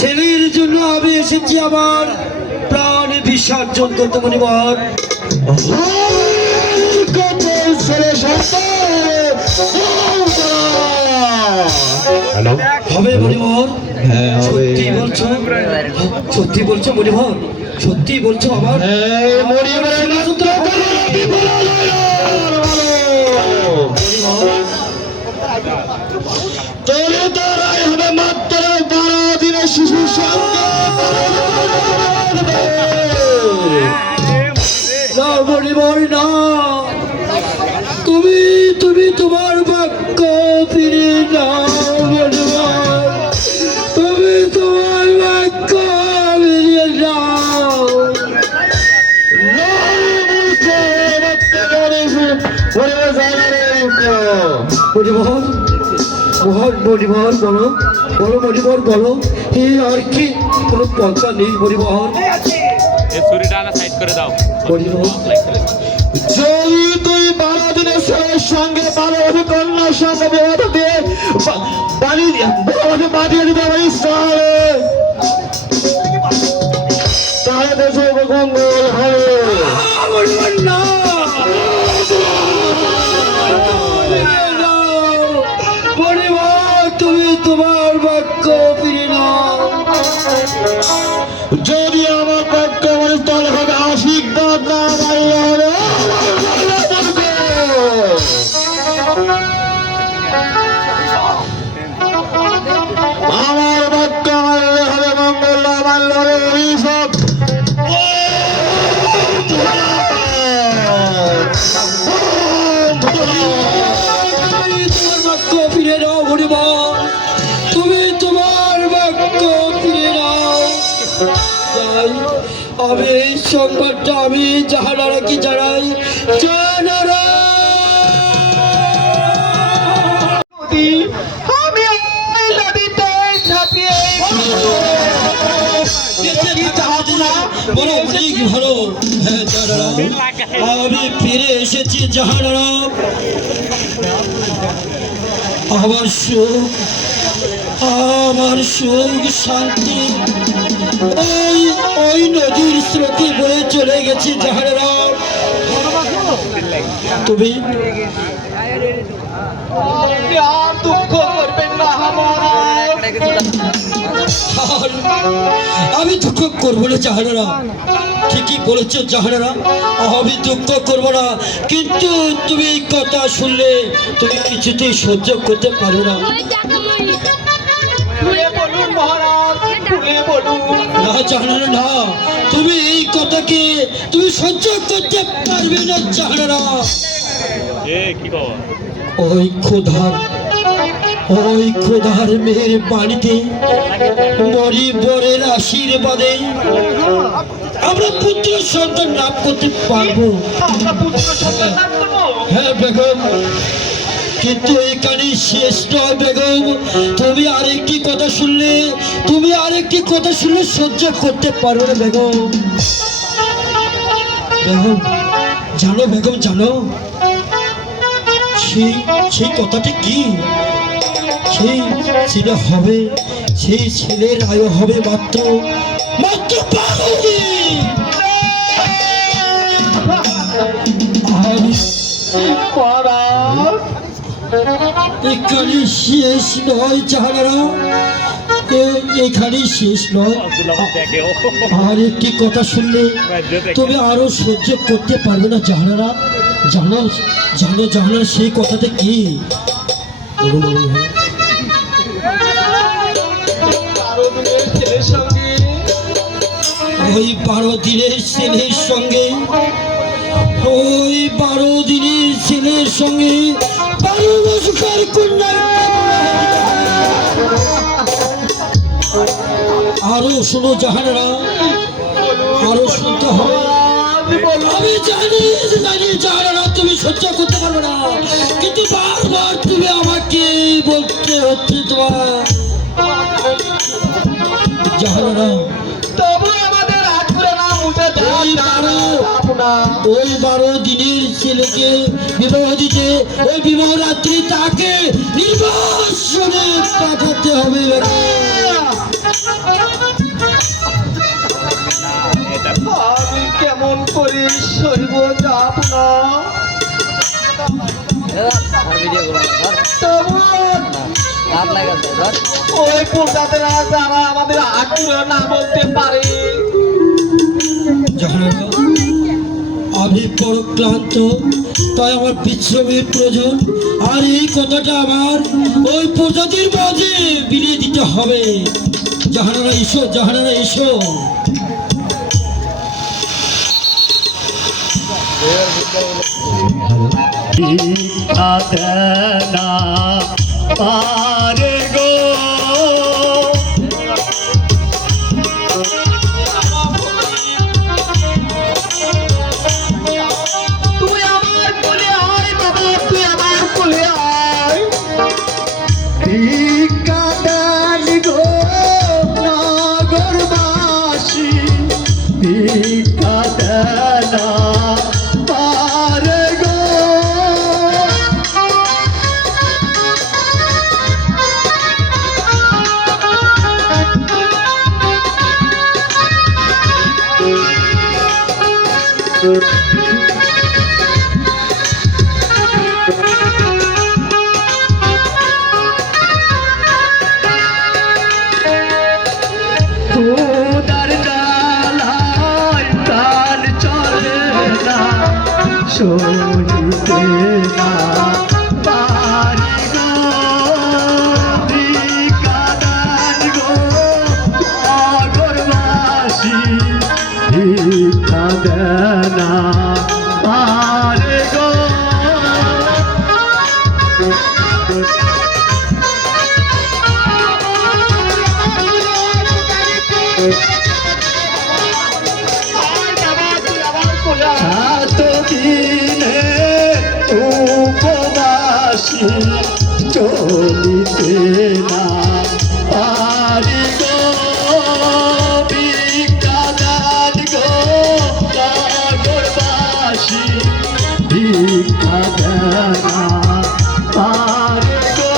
ছেলের জন্য আমি এসেছি আমার প্রাণ বিসর্জন করতে মনিবর। হবে মনিবর? সত্যি বলছো? সত্যি বলছো মনিবর? সত্যি বলছো আমার? তোরে দ্বারাই হবে মাত্র 12 দিনের শিশুর সঙ্গে না মনিবর না, তুমি তুমি তোমার বাক্য ফিরে নাও মনিবর, তুমি তোমার বাক্য ফিরে নাও। মনিবর মনিবর বলো বলো মনিবর বলো, এ আর কি কোনো পন্থা নেই মনিবর? যদি তুই 12 দিনের ছেলের সঙ্গে 12 কন্যার সঙ্গে বিবাহ দিয়ে বাড়িয়ে দিতে পারিস তাহলে দেশে মঙ্গল হবে। না মনিবর, তুমি তোমার বাক্য ফিরে নাও। যদি আমার বাক্য মানে তাহলে হবে আশীর্বাদ না মানলে হবে আমার বাক্য মানলে হবে মঙ্গল, না মানলে হবে অভিশাপ। তোমার বাক্য ফিরে নাও মনিবর, তুমি তোমার বাক্য ফিরে নাও। তাই আমি এই সংবাদটা আমি জাহানারা কি জানাই, জাহানারা আমি ফিরে এসেছি জাহানারা। আমার সুখ শান্তি ওই নদীর স্রোতে বয়ে চলে গেছে জাহানারা। তুমি দুঃখ করবেন না, আমি দুঃখ করবো না জাহানারা, ঠিকই বলেছো জাহানারা, আমি দুঃখ করবো না, কিন্তু তুমি এই কথা শুনলে তুমি কিছুতেই সহ্য করতে পারো না। না জাহানারা না, তুমি এই কথাকে তুমি সহ্য করতে পারবে না জাহানারা। ওই খোদার মেয়ের বাড়িতে মরিবরের আশীর্বাদে আমরা পুত্র সন্তান লাভ করতে পারবো। হ্যাঁ বেগম, কিন্তু এখানে শেষ নয় বেগম, তুমি আরেকটি কথা শুনলে সহ্য করতে পারবে না বেগম। বেগম জানো সেই কথাটি কি? সেই ছেলের আয়ু হবে মাত্র 12 দিন। এখানে শেষ নয় জাহানারা, এখানে শেষ নয়। আর একটি কথা শুনলে তুমি আরো সহ্য করতে পারবে না জাহানারা। জানো জাহানারা সেই কথাটা কি? ওই 12 দিনের ছেলের সঙ্গে 12 বছর কন্যা। আরো শোনো জাহানারা, আরো শুনতে হবে। আমি জানি জাহানারা তুমি সহ্য করতে পারবে না, কিন্তু বারবার তুমি আমাকে বলতে হচ্ছে তোমার জাহানারা। তবু আমাদের আট করে না মুছে না। ওই 12 দিনের ছেলেকে বিবাহ দিতে ওই বিবাহ রাত্রি তাকে নির্বাসনে পাঠাতে হবে বেটা। আমি কেমন করে সইব যাব না। তবু ওই কলকাতারা যারা আমাদের আগ্রহ না বলতে পারে। জাহানারা, আমি বড় ক্লান্ত, তাই আমার বিশ্রামের প্রয়োজন। আর এই কথাটা আমার ওই প্রজাতির মাঝে বিলিয়ে দিতে হবে। জাহানারা এসো, জাহানারা এসো। না পারে গো তুই আমার কোলে আয় বাবা, তুই আমার কোলে আয়। ভিক্ষা দেন গো নগরবাসী, ভিক্ষা দেন পারে গো। খুদার জ্বালায় প্রাণ চলে না, সইতে না পারি গো। ভিক্ষা দান গো নগরবাসী, ভিক্ষা দেন পারে গো। এতদিনে উপবাসী চলিতে না পারি গো। ভিক্ষা দান গো নগরবাসী, ভিক্ষা দেন পারি গো।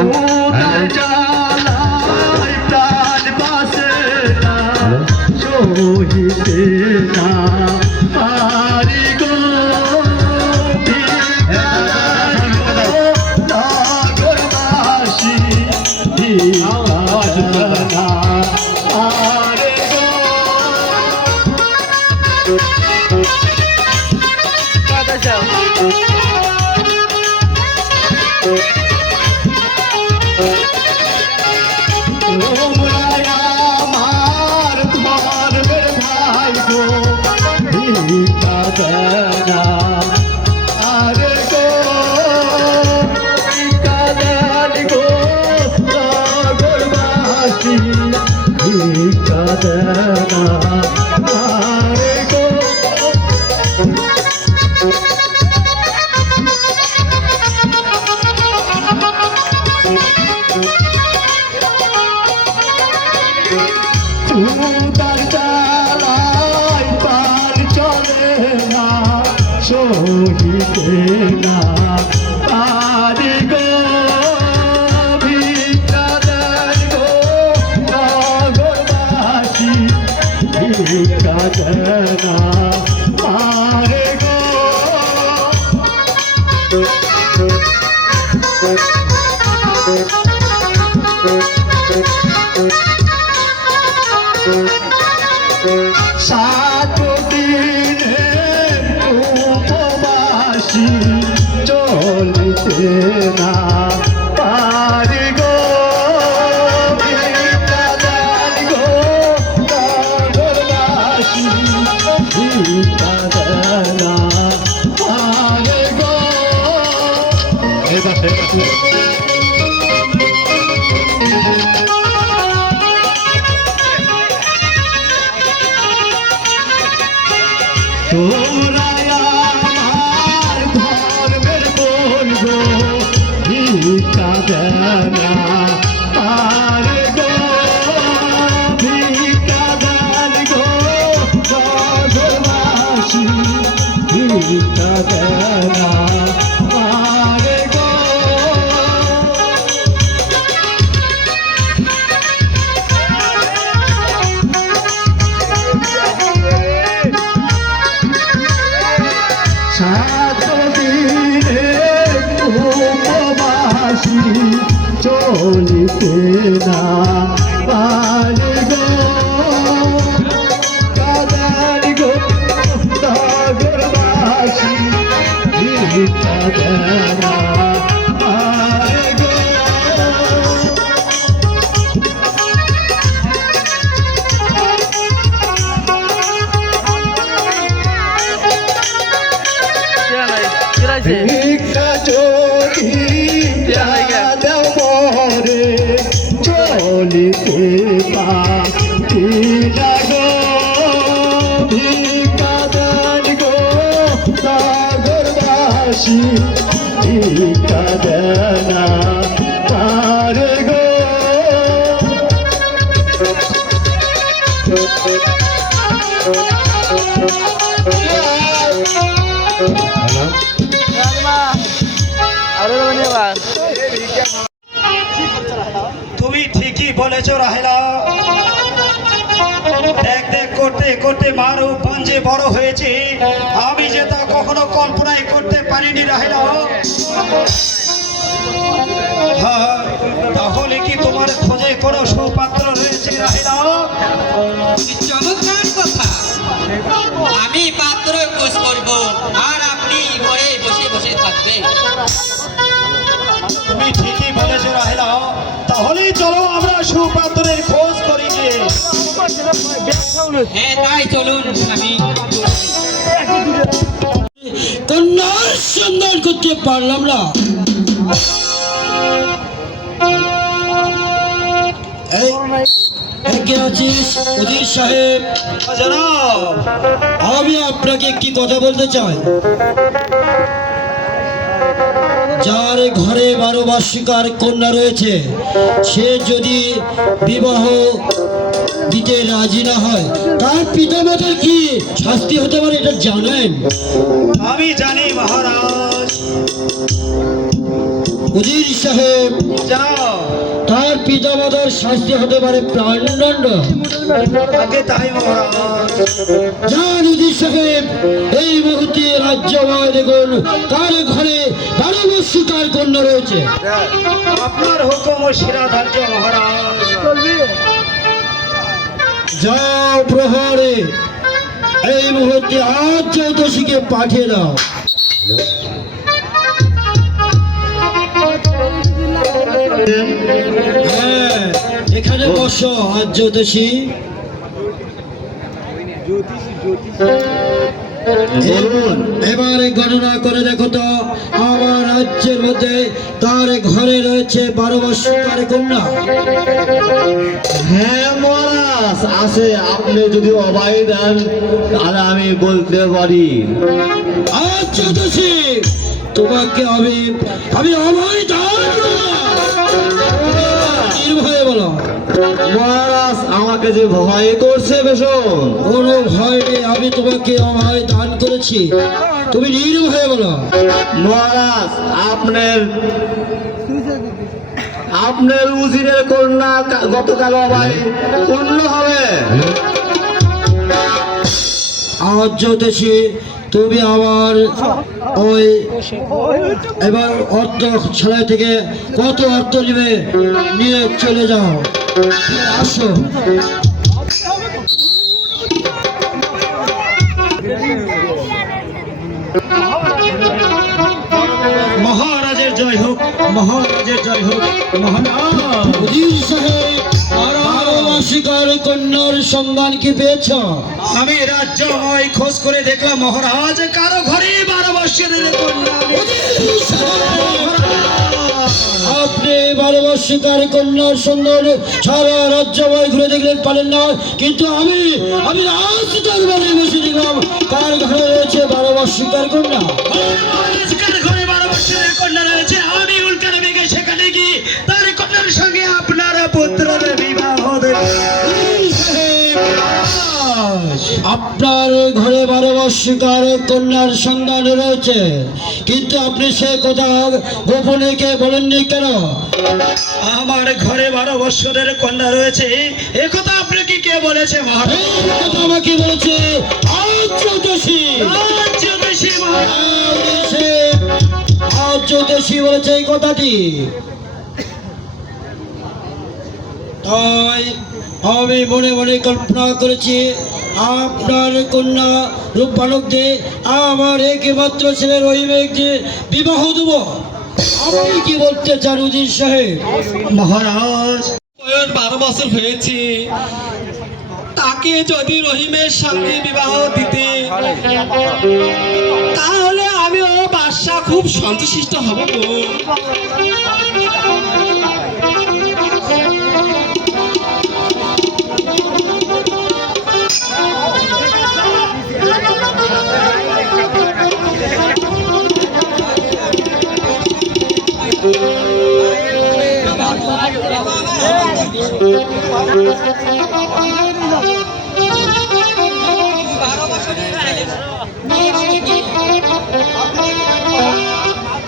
উদার জ্বালায় প্রাণ বাসে না, সহিতে না পারি গো। নগরবাসী, ভিক্ষা দেন পারে গো। তোমরা আমার ধর্মের ভাই গো, ভিক্ষা দেন আরে গো। ভিক্ষা দেন গো নগরবাসী, ভিক্ষা দেন আরে গো। উদার জ্বালায় প্রাণ চলে না, সহিতে না পারি গো। ভিক্ষা দেন গো নগরবাসী, ভিক্ষা দেন পারে গো। সাত দিনের উপবাসী চলিতে না পারি গো কাদার গো সাগরবাসী ভিক্ষা দেনা পারি গো ভিক্ষা যদি দাও মরে চলিতে পারি না গো ভিক্ষা দেন গো সাগরবাসী ভিক্ষা দেনা পারে গো তুমি ঠিকই বলেছো রাহেলা। দেখ দেখ করতে করতে মারু পঞ্জে বড় হয়েছে, আমি যে তা কখনো কল্পনাই করতে পারিনি রাহেলা। হ্যাঁ, তাহলে কি তোমার খোঁজে কোনো সুপাত্র রয়েছে রাহেলা? চমৎকার কথা। আমি পাত্র খোঁজ করব আর আপনি ঘরে বসে বসে থাকবেন। তুমি ঠিকই বলেছো রাহেলা, তাহলেই চলো আমরা সুপাত্রের খোঁজ করি যে। হ্যাঁ তাই চলুন স্বামী। কন্যার সন্ধান করতে পারলাম না। কে আছিস উজির সাহেব? জানাব, আমি আপনাকে একটি কথা বলতে চাই। যার ঘরে 12 বার্ষিকার কন্যা রয়েছে, সে যদি বিবাহ দিতে রাজি না হয়, তার পিতামাতার কি শাস্তি হতে পারে এটা জানেন? আমি জানি মহারাজ। উজির সাহেব, তার পিতামাতার শাস্তি হতে পারে প্রাণদণ্ড। তাই মহারাজ। যান উজির সাহেব, এই মুহূর্তে রাজ্যময় দেখুন কার ঘরে 12 বার্ষিকার কন্যা রয়েছে। আপনার হুকুম ও শিরাধার্য মহারাজ। যাও প্রহরে এই মুহূর্তে আজ চৌদশীকে পাঠিয়ে দাও। হ্যাঁ, এখানে বসো আজ চৌদশী। এবারে গণনা করে দেখো তো আমার রাজ্যের মধ্যে তার ঘরে রয়েছে 12 বার্ষিকার কন্যা। হ্যাঁ মহারাজ আছে, আপনি যদি অবাই দেন তাহলে আমি বলতে পারি। আজ চৌদশী তোমাকে আমি অভয় দান করব। নির্ভয়ে বলো। মহারাজ আমাকে যে ভয় করছে ভীষণ। কোনো ভয় নেই, আমি তোমাকে অভয় দান করেছি, তুমি নির্ভয়ে বলো। মহারাজ আপনার উজিরের কন্যা গতকাল অবাই পূর্ণ হবে। আজ জ্যোতিষী তুমি আমার ওই এবার অর্থ ছাড়াই থেকে কত অর্থ নেবে নিয়ে চলে যাও। আসো। মহারাজের জয় হোক, মহারাজের জয় হোক। মহারাজ উজির সাহেব, 12 বার্ষিকার কন্যার সন্ধান কি পেয়েছ? আমি রাজ্যময় খোঁজ করে দেখলাম মহারাজ, কারো ঘরে 12 বর্ষের কন্যা। আপনি 12 বর্ষিকার কন্যার সন্ধান সারা রাজ্যময় ঘুরে দেখলেন, পারেন না, কিন্তু আমি রাজ দরবারে বসে দেখলাম কার ঘরে রয়েছে 12 বর্ষিকার কন্যা। ঘরে 12 বর্ষের কন্যা রয়েছে, আমি উল্কা নেমে গিয়ে সেখানে গিয়ে তার কন্যার সঙ্গে আপনার পুত্রের বিবাহ আপনার ঘরে 12 বর্ষিকার কন্যার সন্ধান রয়েছে, কিন্তু আপনি সে কথা গোপনে কে বলেননি কেন? আমার ঘরে 12 বৎসরের কন্যা রয়েছে এ কথা আপনাকে কে বলেছে মহারাজ? কথা আমাকে বলেছে আজ জ্যোতিষী। আজ জ্যোতিষী বলেছে এই কথাটি। তাই আমি মনে মনে কল্পনা করেছি আপনার কন্যা রূপবালককে আমার একমাত্র ছেলে রহিমেকে বিবাহ দেব। আপনি কি বলতে চান উজির সাহেব? মহারাজ, 12 বছর হয়েছে, তাকে যদি রহিমের সঙ্গে বিবাহ দিতে, তাহলে আমি ও বাদশাহ খুব সন্তুষ্ট হব গো।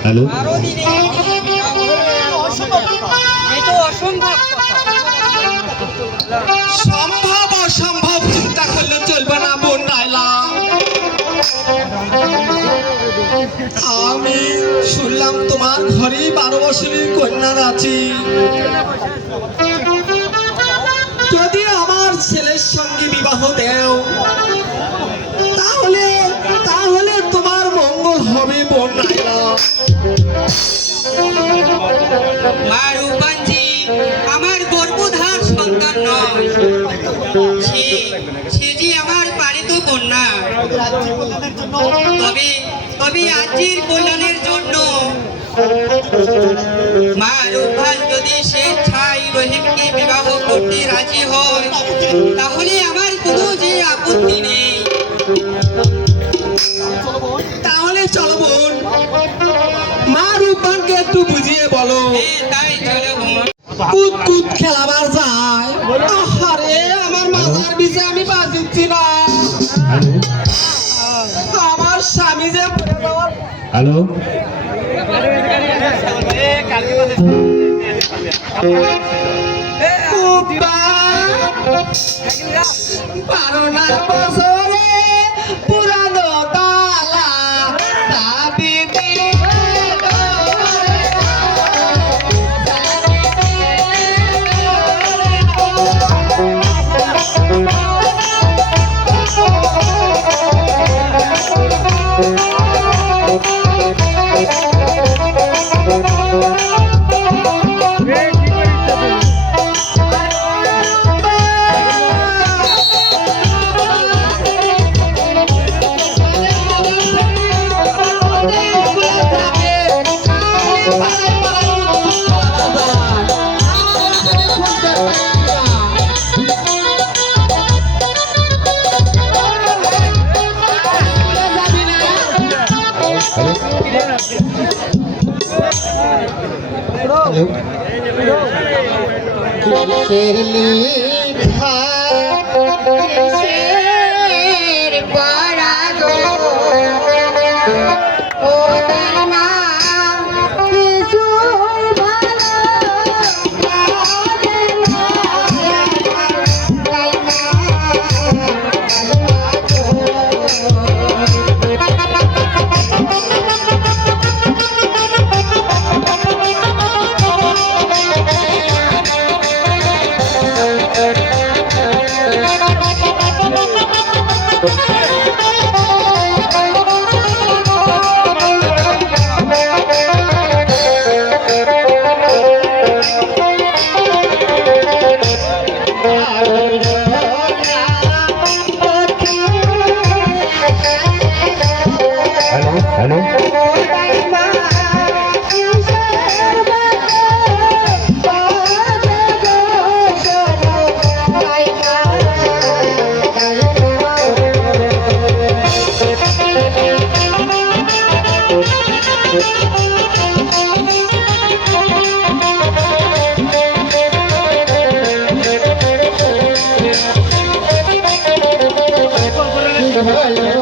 হ্যালো, সম্ভব অসম্ভব চিন্তা করলে চলবে না বোন রায়লা। আমি শুনলাম তোমার ঘরে 12 বছরের কন্যা আছে। যদি আমার ছেলের সঙ্গে বিবাহ দেও, তাহলে তাহলে তোমার মঙ্গল হবে বোন রায়লা। মা রূপবাঞ্জি আমার গর্ভধার সন্তান নয়, সে যে আমার পালিত কন্যা। তবে আজির কল্যাণের জন্য মা রূপবান যদি স্বেচ্ছায় রহিমকে বিবাহ করতে রাজি হয়, তাহলে আমার কোনো যে আপত্তি নেই। তাহলে চলো বোন, মা রূপবানকে একটু বুঝিয়ে বলো। তাই চলো বোন। কুদ কুদ খেলাবার যায়। আরে আমার মাথার বিছে আমি বাজিচ্ছি না। আমার স্বামী যে হ্যালো, বারো না বছরে পুরানো তালা চাবি দিয়ে কিসের লেখা কিসের পরাগ ও না কিছুই ভালো হ্যালো, ভালো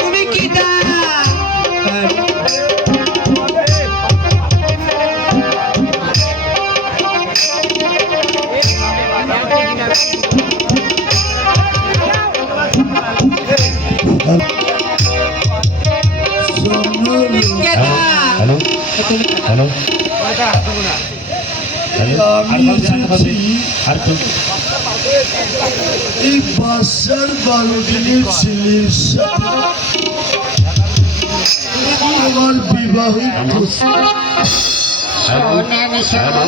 তুমি কি তা কেতা হ্যালো হ্যালো এই বাসার 12 দিনের ছেলের সাথে আমার বিবাহিত শোনেন হ্যালো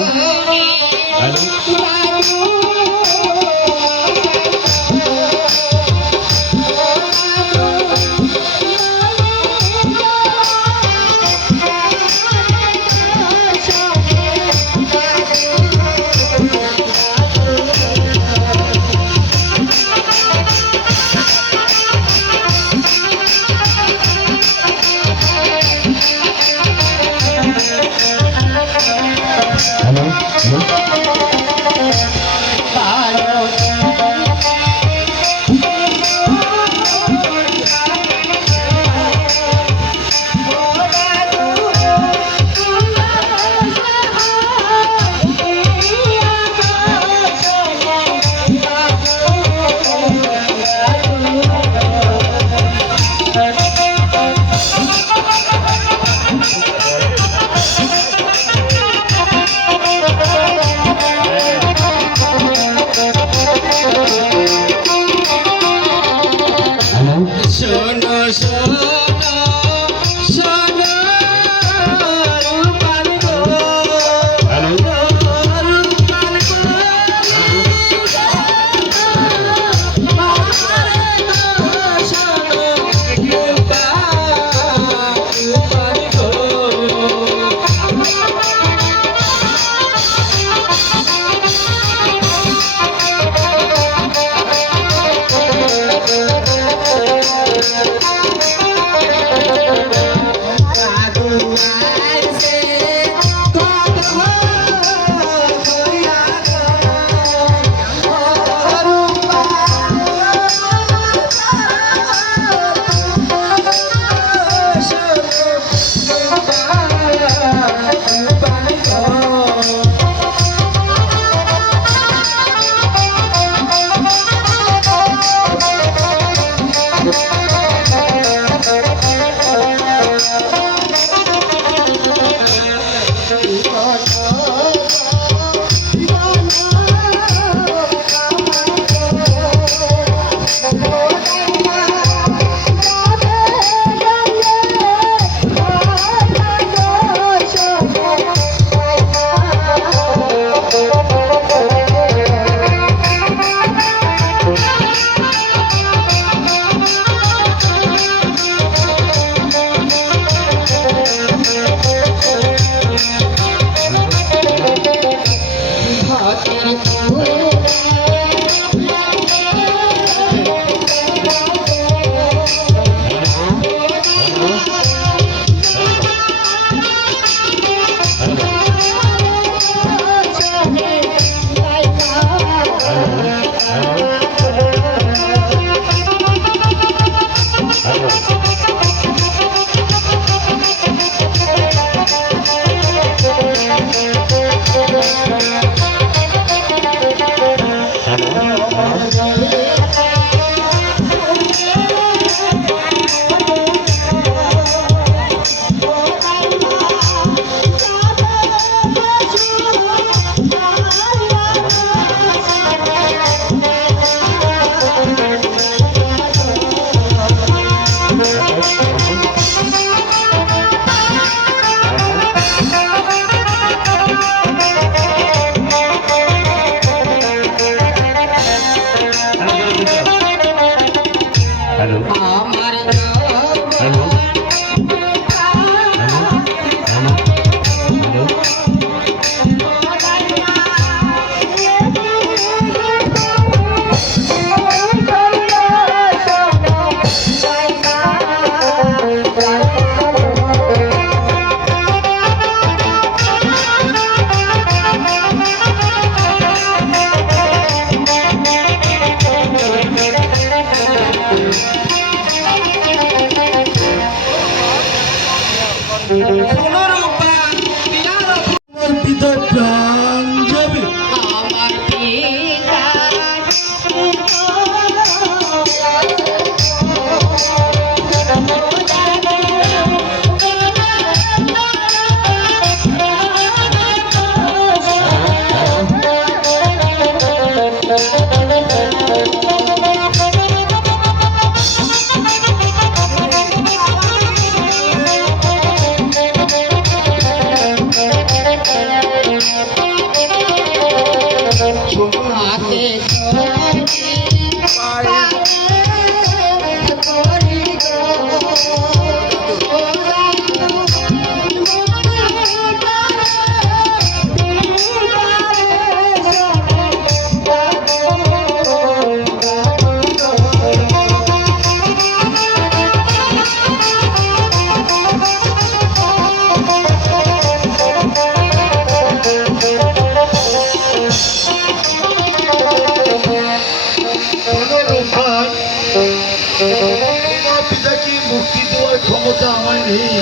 শোনো রূপবান, তোমার পিতাকে মুক্তি দেওয়ার ক্ষমতা আমার নেই।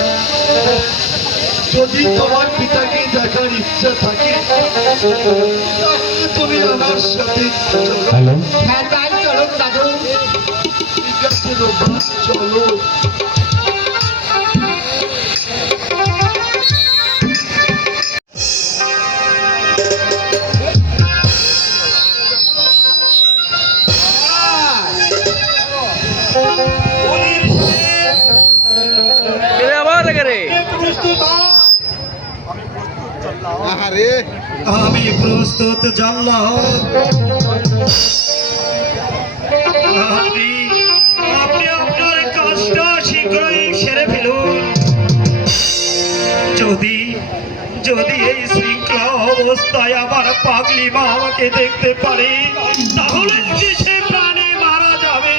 যদি তোমার পিতাকে দেখার ইচ্ছা থাকে তাহলে তুমি আমার সাথে চলো। হ্যাঁ তাই চলো দাদু। ঠিক আছে রূপবান, চলো। আমি প্রস্তুত জানলাম। আপনি আপনার কাজটা শীঘ্রই সেরে ফেলুন। যদি এই শৃঙ্খলা অবস্থায় আমার পাগলি মা আমাকে দেখতে পারে তাহলে যে সে প্রাণে মারা যাবে।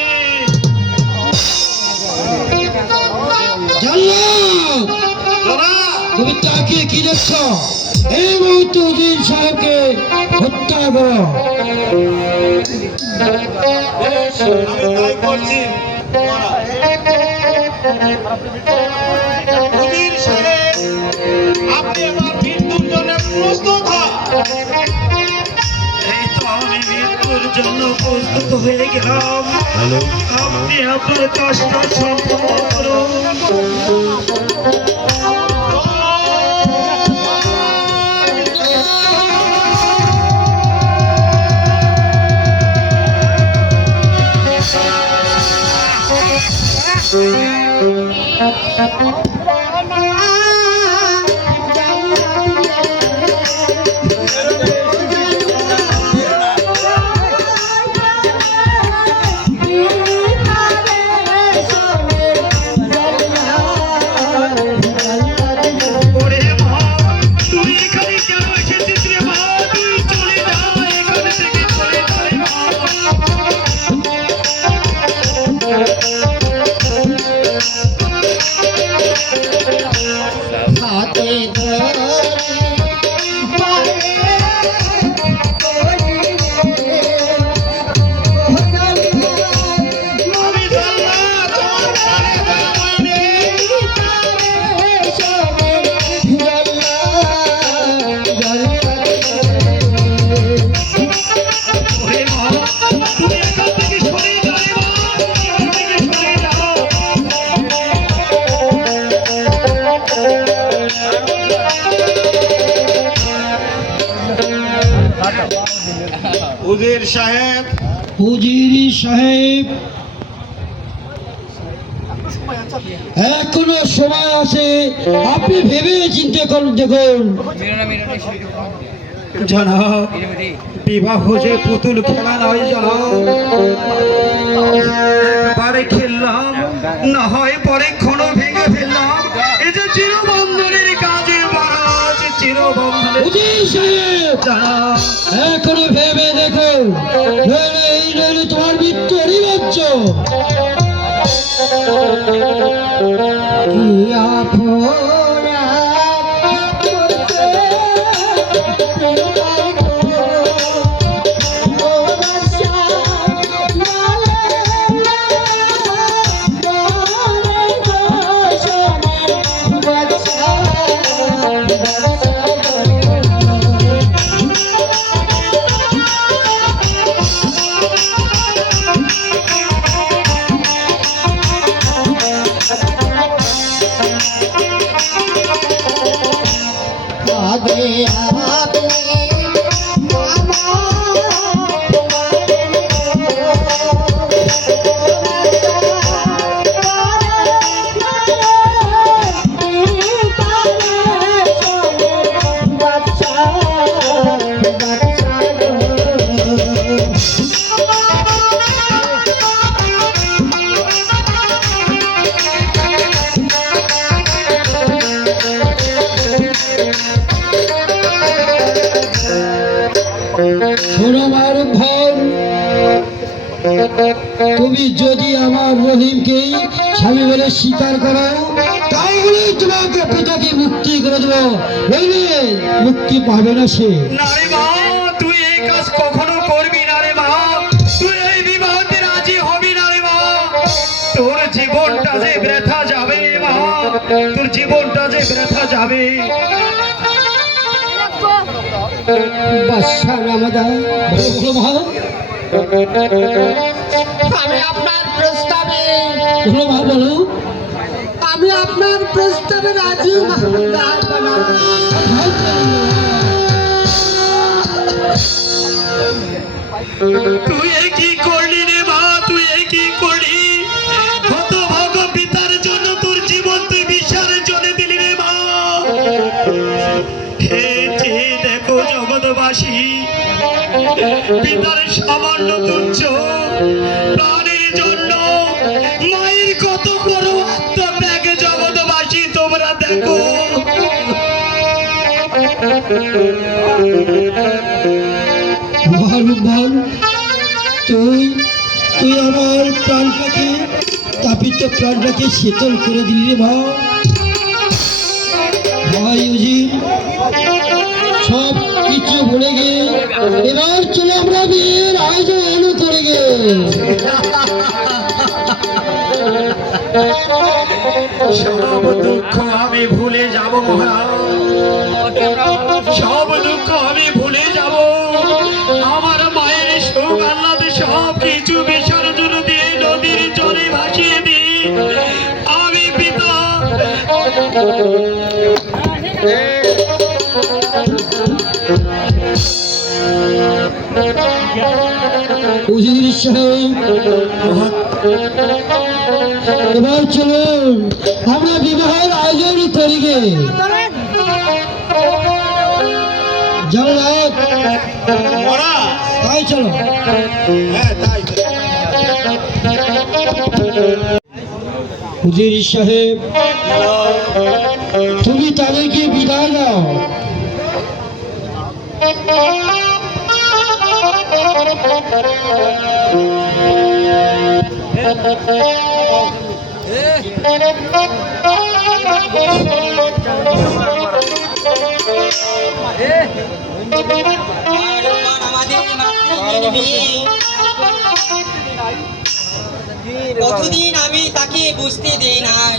তুমি তাকে কি দেখছ? এই মুহূর্তে উজির সাহেবকে হত্যা করো। উজির সাহেব, আপনি আমার মৃত্যুর জন্য প্রস্তুত হন। এই তো আমি মৃত্যুর জন্য প্রস্তুত হয়ে গেলাম। আপনি আপনার কাজটা সম্পন্ন করুন। ওরে মা, তুই এখানে কেন এসেছিস রে মা? তুই চলে যা, এখান থেকে চলে যা রে মা। হাতে ধরে আমি জানলাম তোমার প্রাণে দয়া নেই। ওরে মা, তুই এখান থেকে সরে যা রে মা, এখান থেকে সরে যা। উজির সাহেব, উজির সাহেব, এখনো সময় আছে, আপনি ভেবে চিন্তে করুন। দেখুন জনাব, বিবাহ যে পুতুল খেলা নয় জনাব। একবারে খেললাম, না হয় পরেক্ষণও ভেঙে ফেললাম। এই যে চিরবন্ধনের কাজে মহারাজ, চিরবন্ধনের। উজির সাহেব, জনাব, এখনো ভেবে দেখুন, নইলে তোমার মৃত্যু অনিবার্য। শোনোবার ভর, তুমি যদি আমার রহিমকে স্বামী বলে স্বীকার করো তাহলে তোমাকে পিতাকে মুক্তি করে দেবো, নইলে মুক্তি পাবে না সে। না রে মা, তুই এই কাজ কখনো করবি না রে মা। তুই এই বিবাহ যাবে। বাদশাহ রামাদা বলো মা, আমি আপনার প্রস্তাবে বলো মা, বলো। আমি আপনার প্রস্তাবে রাজি না। তুই এ কি করলি রে মা, তুই এ কি করলি? হতভাগ্য পিতার জন্য তোর জীবন তুই বিসর্জনে দিলি রে মা। হে যে দেখো জগৎবাসী, পিতার সামান্য তুচ্ছ প্রাণের জন্য মায়ের কত বড় আত্মত্যাগ জগৎবাসী তোমরা দেখো। বল বল, তুই তুই আমার প্রাণটাকে, তাপিত প্রাণটাকে শীতল করে দিলি রে ভাই। ভাই উজির, সব কিছু ভুলে গিয়ে এবার চলে আমরা বিয়ের আয়োজন করে গে। সব দুঃখ আমি ভুলে যাব মহারাজ, সব দুঃখ আমি ভুলে যাব। আমার মায়ের সুখ আহ্লাদ সব কিছু বিসর্জন দিয়ে নদীর জলে ভাসিয়ে দিই আমি পিতা। উজির সাহেব, এবার চলুন আমরা বিবাহের আয়োজন করি গে। জগন্নাথ, মরা তাই চলো। হ্যাঁ তাই হুজুর সাহেব, তুমি তাদেরকে বিদায় দাও। কতদিন আমি তাকে বুঝতে দেই নাই।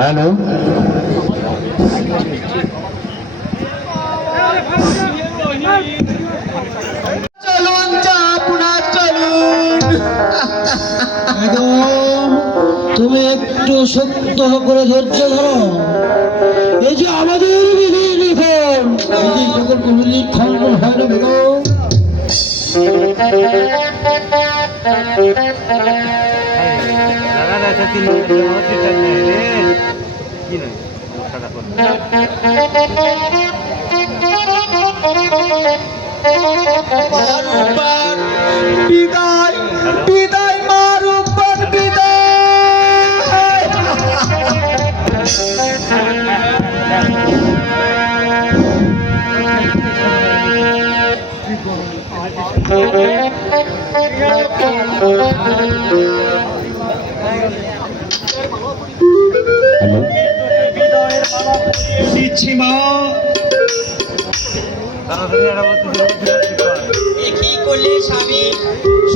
হ্যালো, চলুন চাপুনা চলুন। একদম, তুমি একটু শক্ত করে ধৈর্য ধরো। এই যে আমাদের বিধি লিখন, এই যে সকল কুমিল্লি খণ্ডন হয় না বেগম। বিদায় বিদায় মা রূপবান বিদায়। দিচ্ছি মা। কি করলে স্বামী,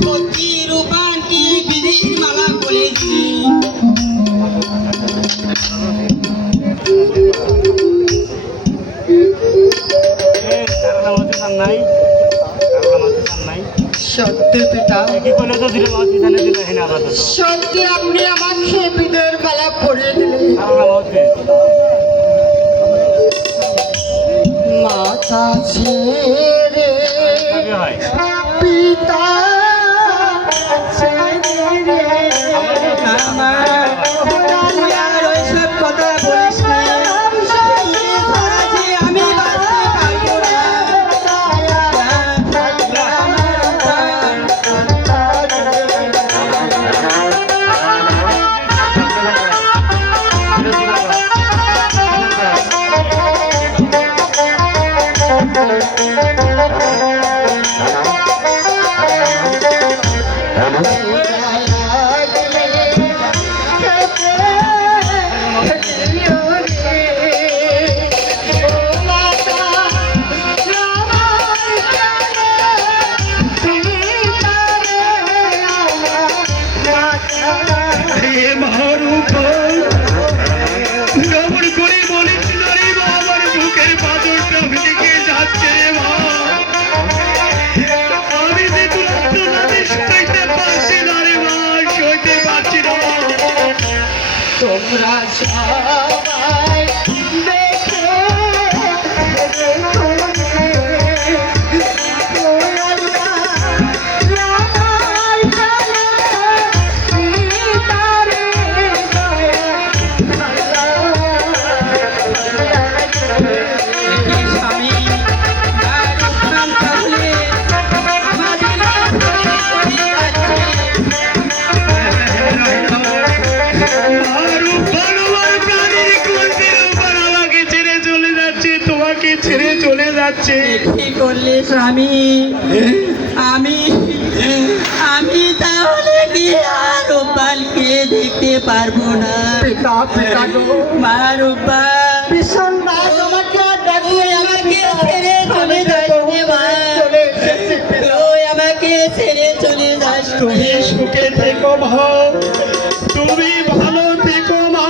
সত্যি রূপান কি বিধির মালা বলে দিলি। সত্যি পিতা, সত্যি আপনি আমাকে বিদায়ের মালা পরে দিলেন। মাতা ছেড়ে পিতা ছেড়ে আমার তুই আর ওইসব কথা বলিস না, আমি বাঁচতে পারবো না। তোমরা সবাই দেখে স্বামী আর রূপান তাহলে আমাদের ছেড়ে চলে যাচ্ছে। কি করলে স্বামী, আমি আমি তাহলে কি আর রূপালকে দেখতে পারবো না। পিতা পিতা গো, মা রূপাল ভীষণ রাত আমাকে আর ডাকিয়ে আমাকে ছেড়ে চলে যাচ্ছে মা, তুই আমাকে ছেড়ে চলে যাস। তুমি সুখে থেকো মা, তুমি ভালো থেকো মা।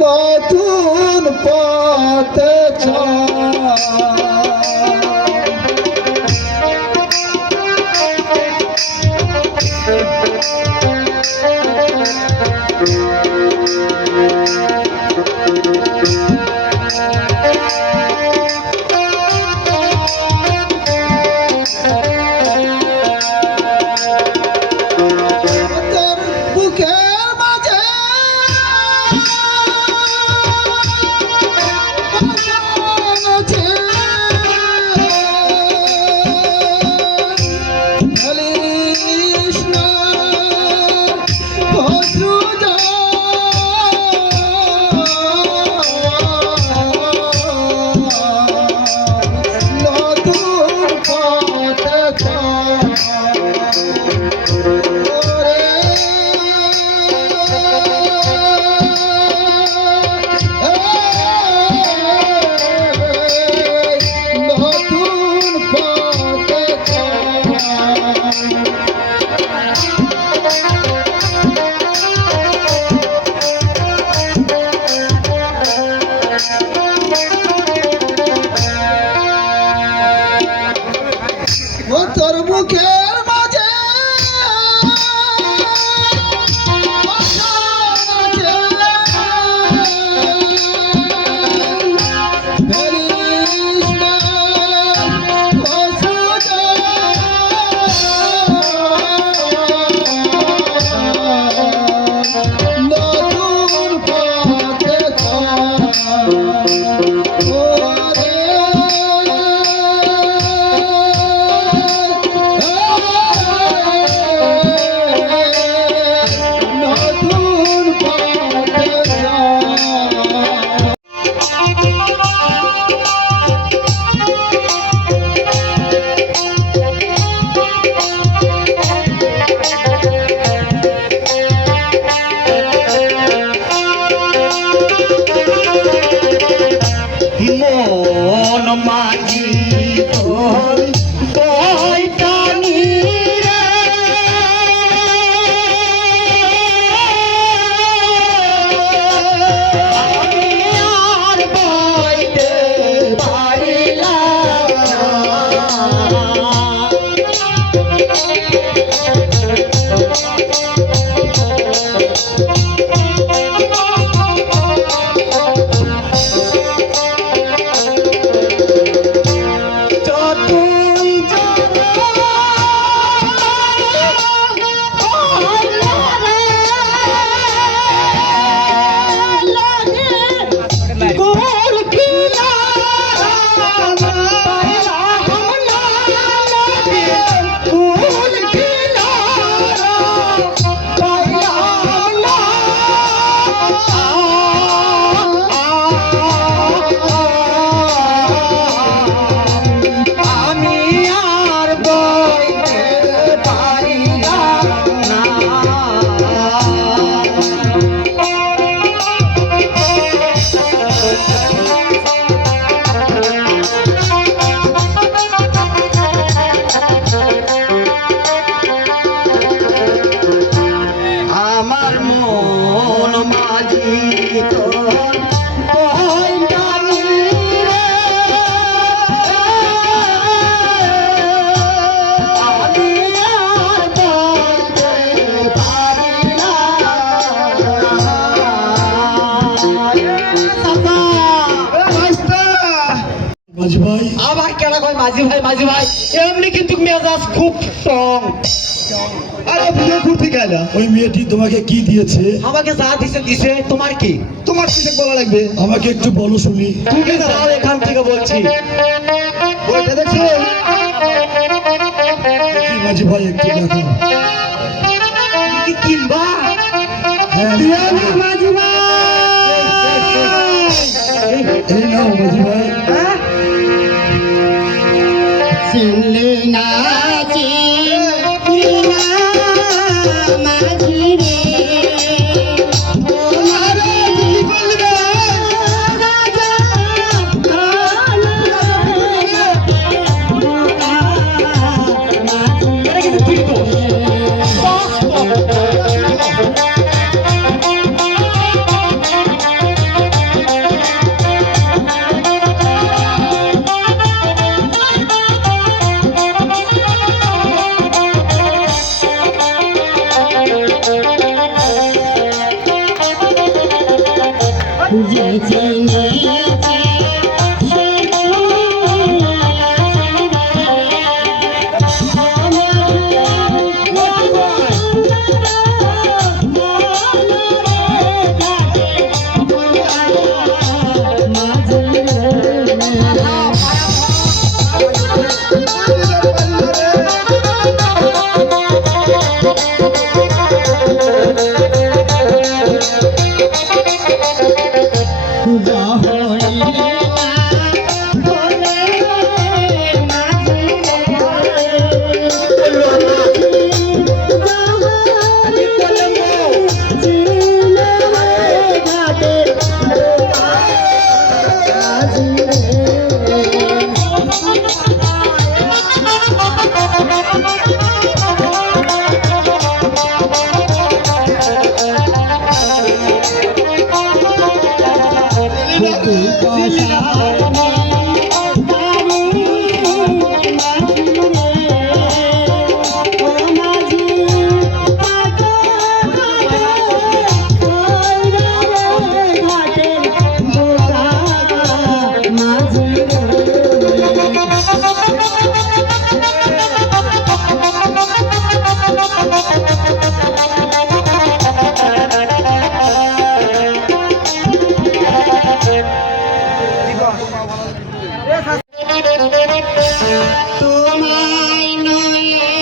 নতুন পথে চল তোর বুকের মাঝে বাসন আছে, ঢালিস না অশ্রু জল। নতুন পথে চল নতুন পথে ও তোর মুখের মাঝে নতুন পথে নতুন পথে মন মাঝি তোর বইটানি রে, আমি আর বইতে পারিলাম মাঝি ভাই আবার কেন কয় মাঝি ভাই এমনি কিন্তু মেজাজ খুব স্ট্রং। আরে বিয়ে করতে গেল ওই মেয়েটি তোমাকে কি দিয়েছে? আমাকে যা দিছে তোমার কি? তোমার কিছু বলা লাগবে, আমাকে একটু বলো শুনি। তুমি যাও এখান থেকে বলছি। ওইটা দেখছো? দেখি মাঝি ভাই একটু দেখো। কি কিনবা? হ্যাঁ মাঝি ভাই এই নাও মাঝি ভাই। চিনলি না চিনলি না মাঝি রে তোমারে জীবন রে রাজা এটা কিন্তু ঠিক তো। যে চিনেছে সে তোমায় নয়ে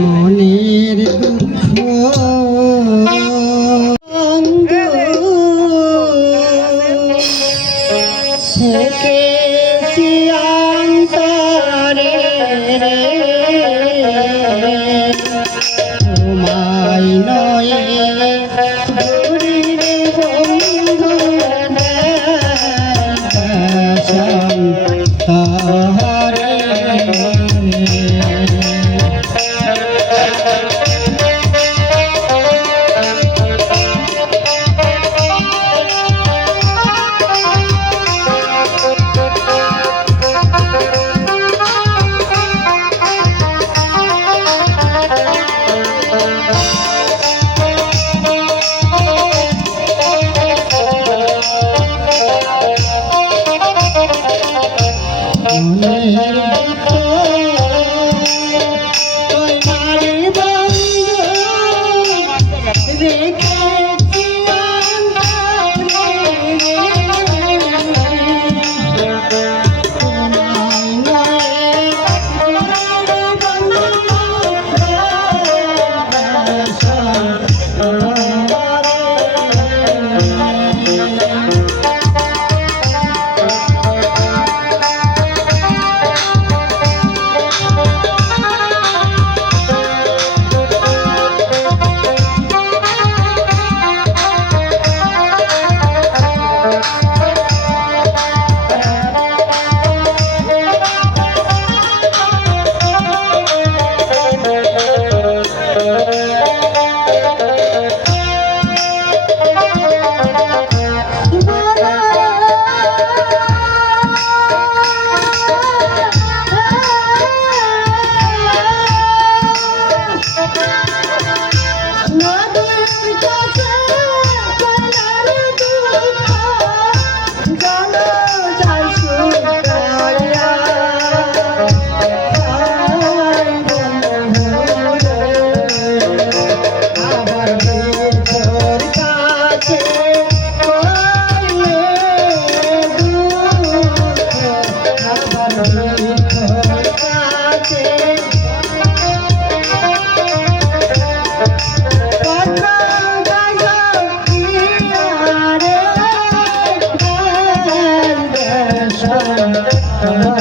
মনের দুঃখ থেকেছি অন্তরে রে, তোমায় নয়ে দূরের বন্ধু দেশাম তাহারে। মনের দুঃখ তোমার বন্ধু রেখেছি অন্তরে রে, তোমায় নয়ে দূরের বন্ধু দেশাম তাহারে।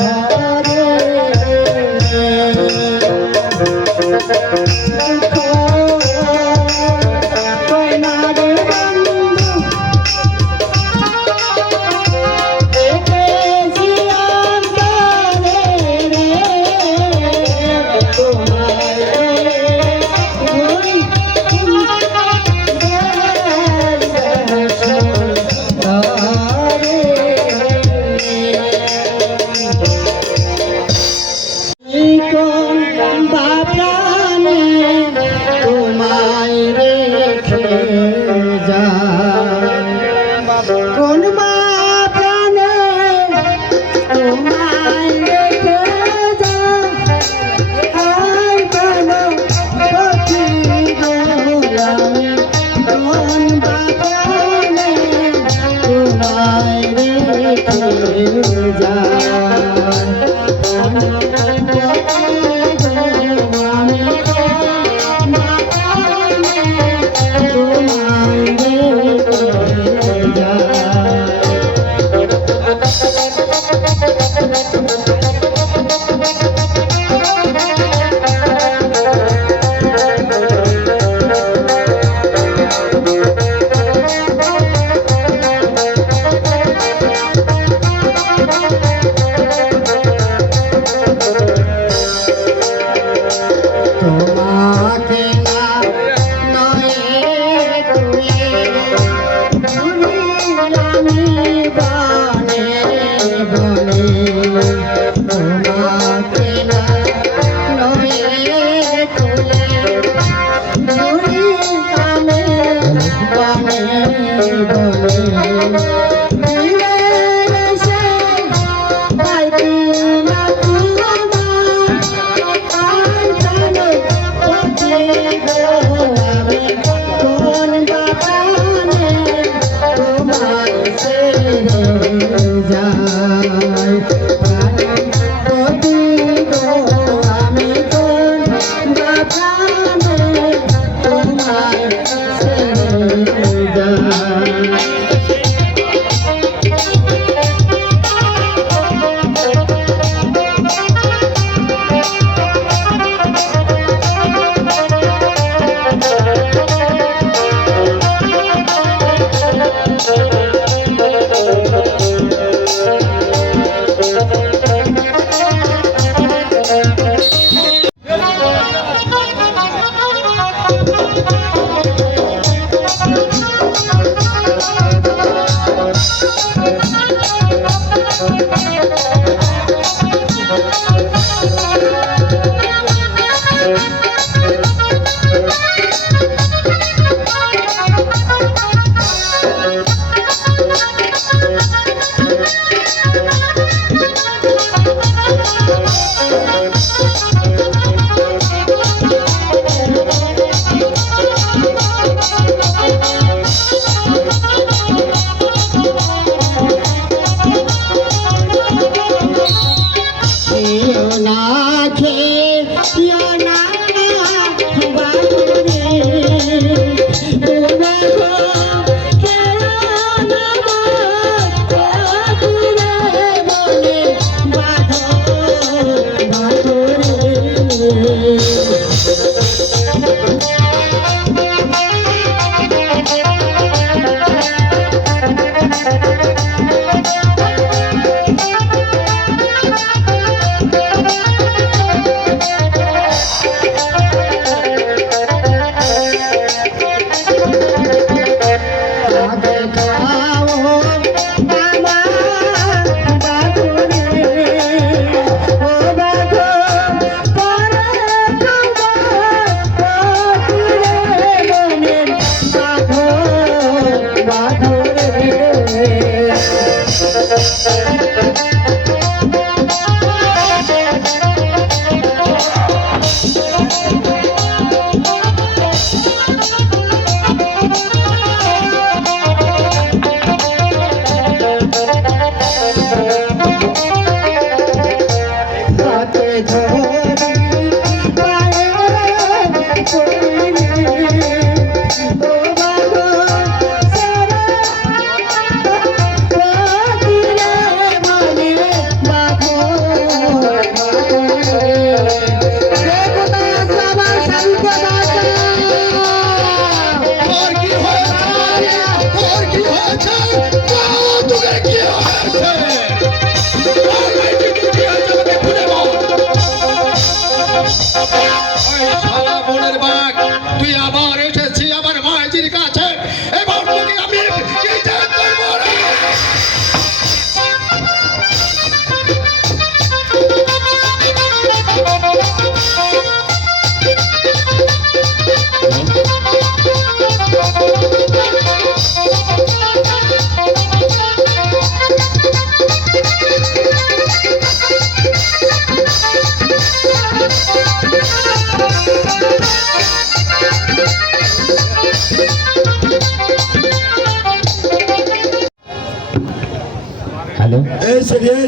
এই সিরিয়াল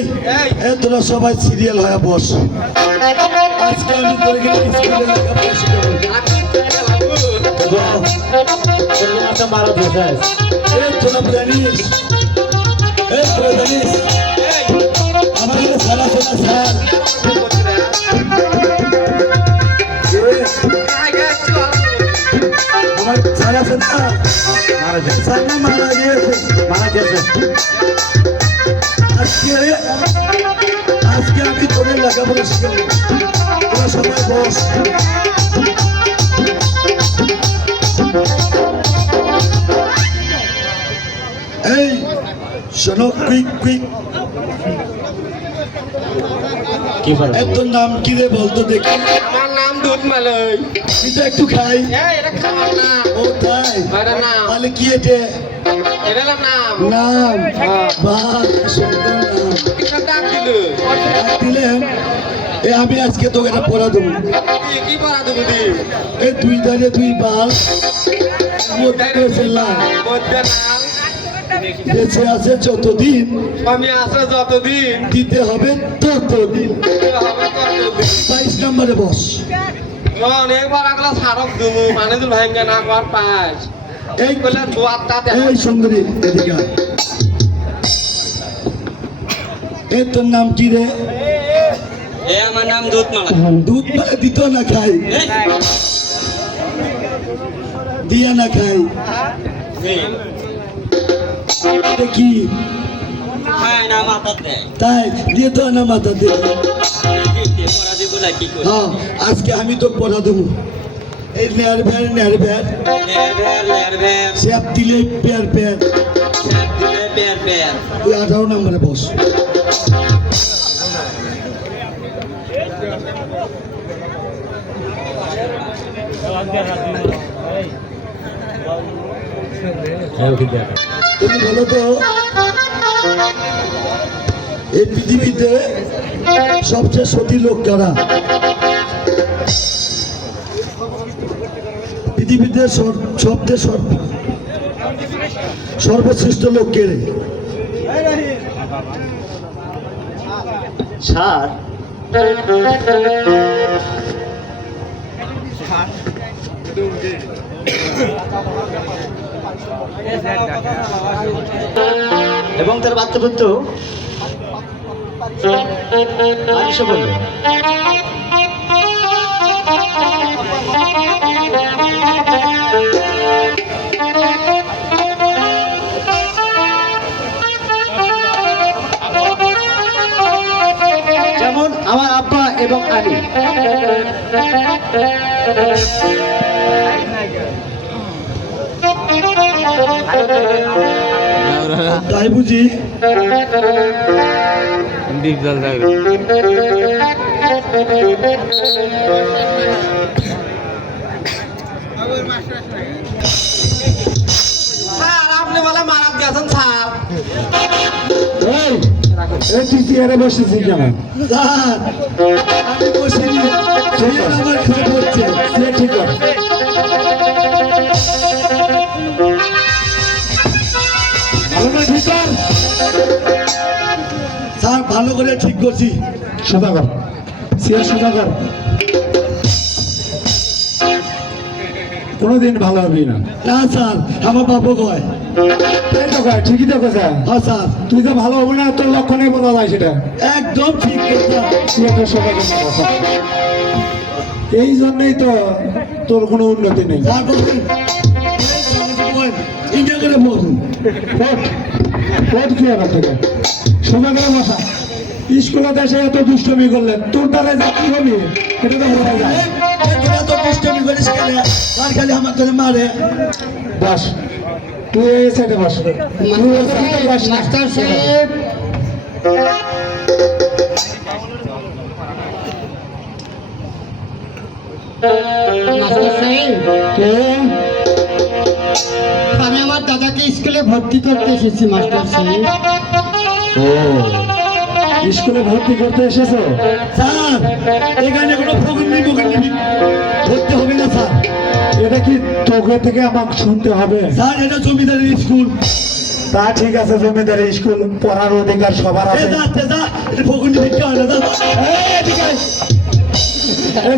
এই তোরা সবাই সিরিয়াল হয়ে বস আজকে আমি তোর গেলে স্কুলে লেখাপড়া শিখাবো এই তোরা জানিস আমার কাছে সারা শোনা স্যার আমার সারা শোনা স্যার না মারা গিয়েছে আজকে আমি তোদের লেখাপড়া শিখাবো তোরা সবাই বস এই শোনো কুইক তোর নাম কি রে বলতো দেখি আমার নাম দুধ মালয় এটা একটু খাই এটা খাওয়া না ও তাই এটা না তাহলে কি এটা এটা হলো নাম নাম বাহ সুন্দর নাম একটা ডাক দিল ডাক দিলেন আমি আজকে তোকে এটা পড়া দেবো কি করা দেবো দি এই দুই ধারে দুই বাল মধ্যে রয়েছে লাল। মধ্যে নাম বেঁচে আছে যতদিন আমি আসলে যতদিন দিতে হবে ততদিন। হবে ততদিন 22 নম্বরে বস। অনেকবার আগলা সারক দেবো মানে তুই ভাঙ্গে না কর পাস এই বলে দুয়ারটা এই সুন্দরী এদিকে আয়। এই তোর নাম কি রে? আমার নাম দুধমালা। দুধ মানে দিত না খাই দিয়া না খাই এটা কি হ্যাঁ না মাথা দেয় তাই দিয়ে তো না মাথা দিয়ে পড়া দিব না কি করে হ্যাঁ আজকে আমি তো পড়া দেবো এই নেয়ার ভ্যার লের ভের স্যাপ দিলে পেয়ার পেয়ার দিলে পের পের তুই 18 নম্বরে বস। তুমি বলো তো এই পৃথিবীতে সবচেয়ে সতী লোক কারা? পৃথিবীতে সবচেয়ে সর্বশ্রেষ্ঠ লোক কে রে? স্যার এবং তার বাচ্চা পুত্র আরিশা বলল যেমন আমার আব্বা এবং আমি তাই বুঝি স্যার আপনি বলে মারাত গেছেন স্যার তুই চেয়ারে বসেছি কেন? স্যার আমি বসিনি চেয়ার আমার খারাপ হচ্ছে সে ঠিক আছে ভালো করে ঠিক কর স্যার ভালো করে ঠিক করছি সোজা কর চেয়ার সোজা কর কোনোদিন ভালো হবে না না স্যার আমার বাবু কয় ঠিকই তো কথা হ্যাঁ স্যার তুই তো ভালো হবে না তোর লক্ষণে বোঝা যায় সেটা একদম ঠিক এই জন্যই তো তোর কোনো উন্নতি নেই ইন্ডিয়া করে বলুন কি হবে থেকে সোজা করে বসা স্কুলে দেশে এত দুষ্টমি করলেন তোর দ্বারা যা কি হবে এটা তো বোঝা যায় এত দুষ্টমি করিস কেন আর খালি আমার করে মারে বস তুই এই সাইডে বস মাস্টার সাহেব মাস্টার সাহেব কে আমি আমার দাদাকে স্কুলে ভর্তি করতে এসেছি মাস্টার সাহেব স্কুলে ভর্তি করতে এসেছো স্যার এখানে কোনো ফগুন্নি ধরতে হবে না স্যার এটা কি তোকে থেকে আমাকে শুনতে হবে স্যার এটা জমিদারের স্কুল তা ঠিক আছে জমিদারের স্কুল পড়ার অধিকার সবার আছে এটা ফগুন্নি ভিক্ষা হয় না ঠিক আছে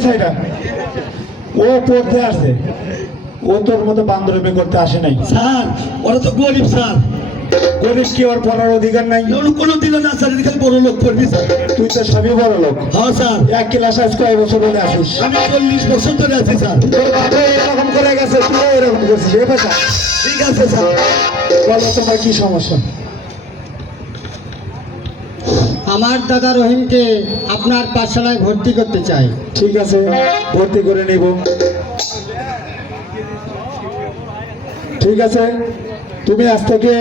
সেটা ও পড়তে আসে ও তোর মতো বান্ধবী করতে আসে নাই স্যার ওরা তো গরিব স্যার গরিব কি ওর পড়ার অধিকার নাই কোনো দিল না স্যার খালি বড় লোক করবি স্যার তুই তো সবই বড় লোক হ্যাঁ স্যার এক ক্লাস আজ কয় বছর হলে আসিস আমি 40 বছর ধরে আছি স্যার তোর বাবা এরকম করে গেছে তুই এরকম করছিস এ কথা ঠিক আছে স্যার বলো তোমার কি সমস্যা আমার দাদা রহিমকে আপনার পাঠশালায় ভর্তি করতে চাই ঠিক আছে ভর্তি করে নিব ঠিক আছে তুমি আজ থেকে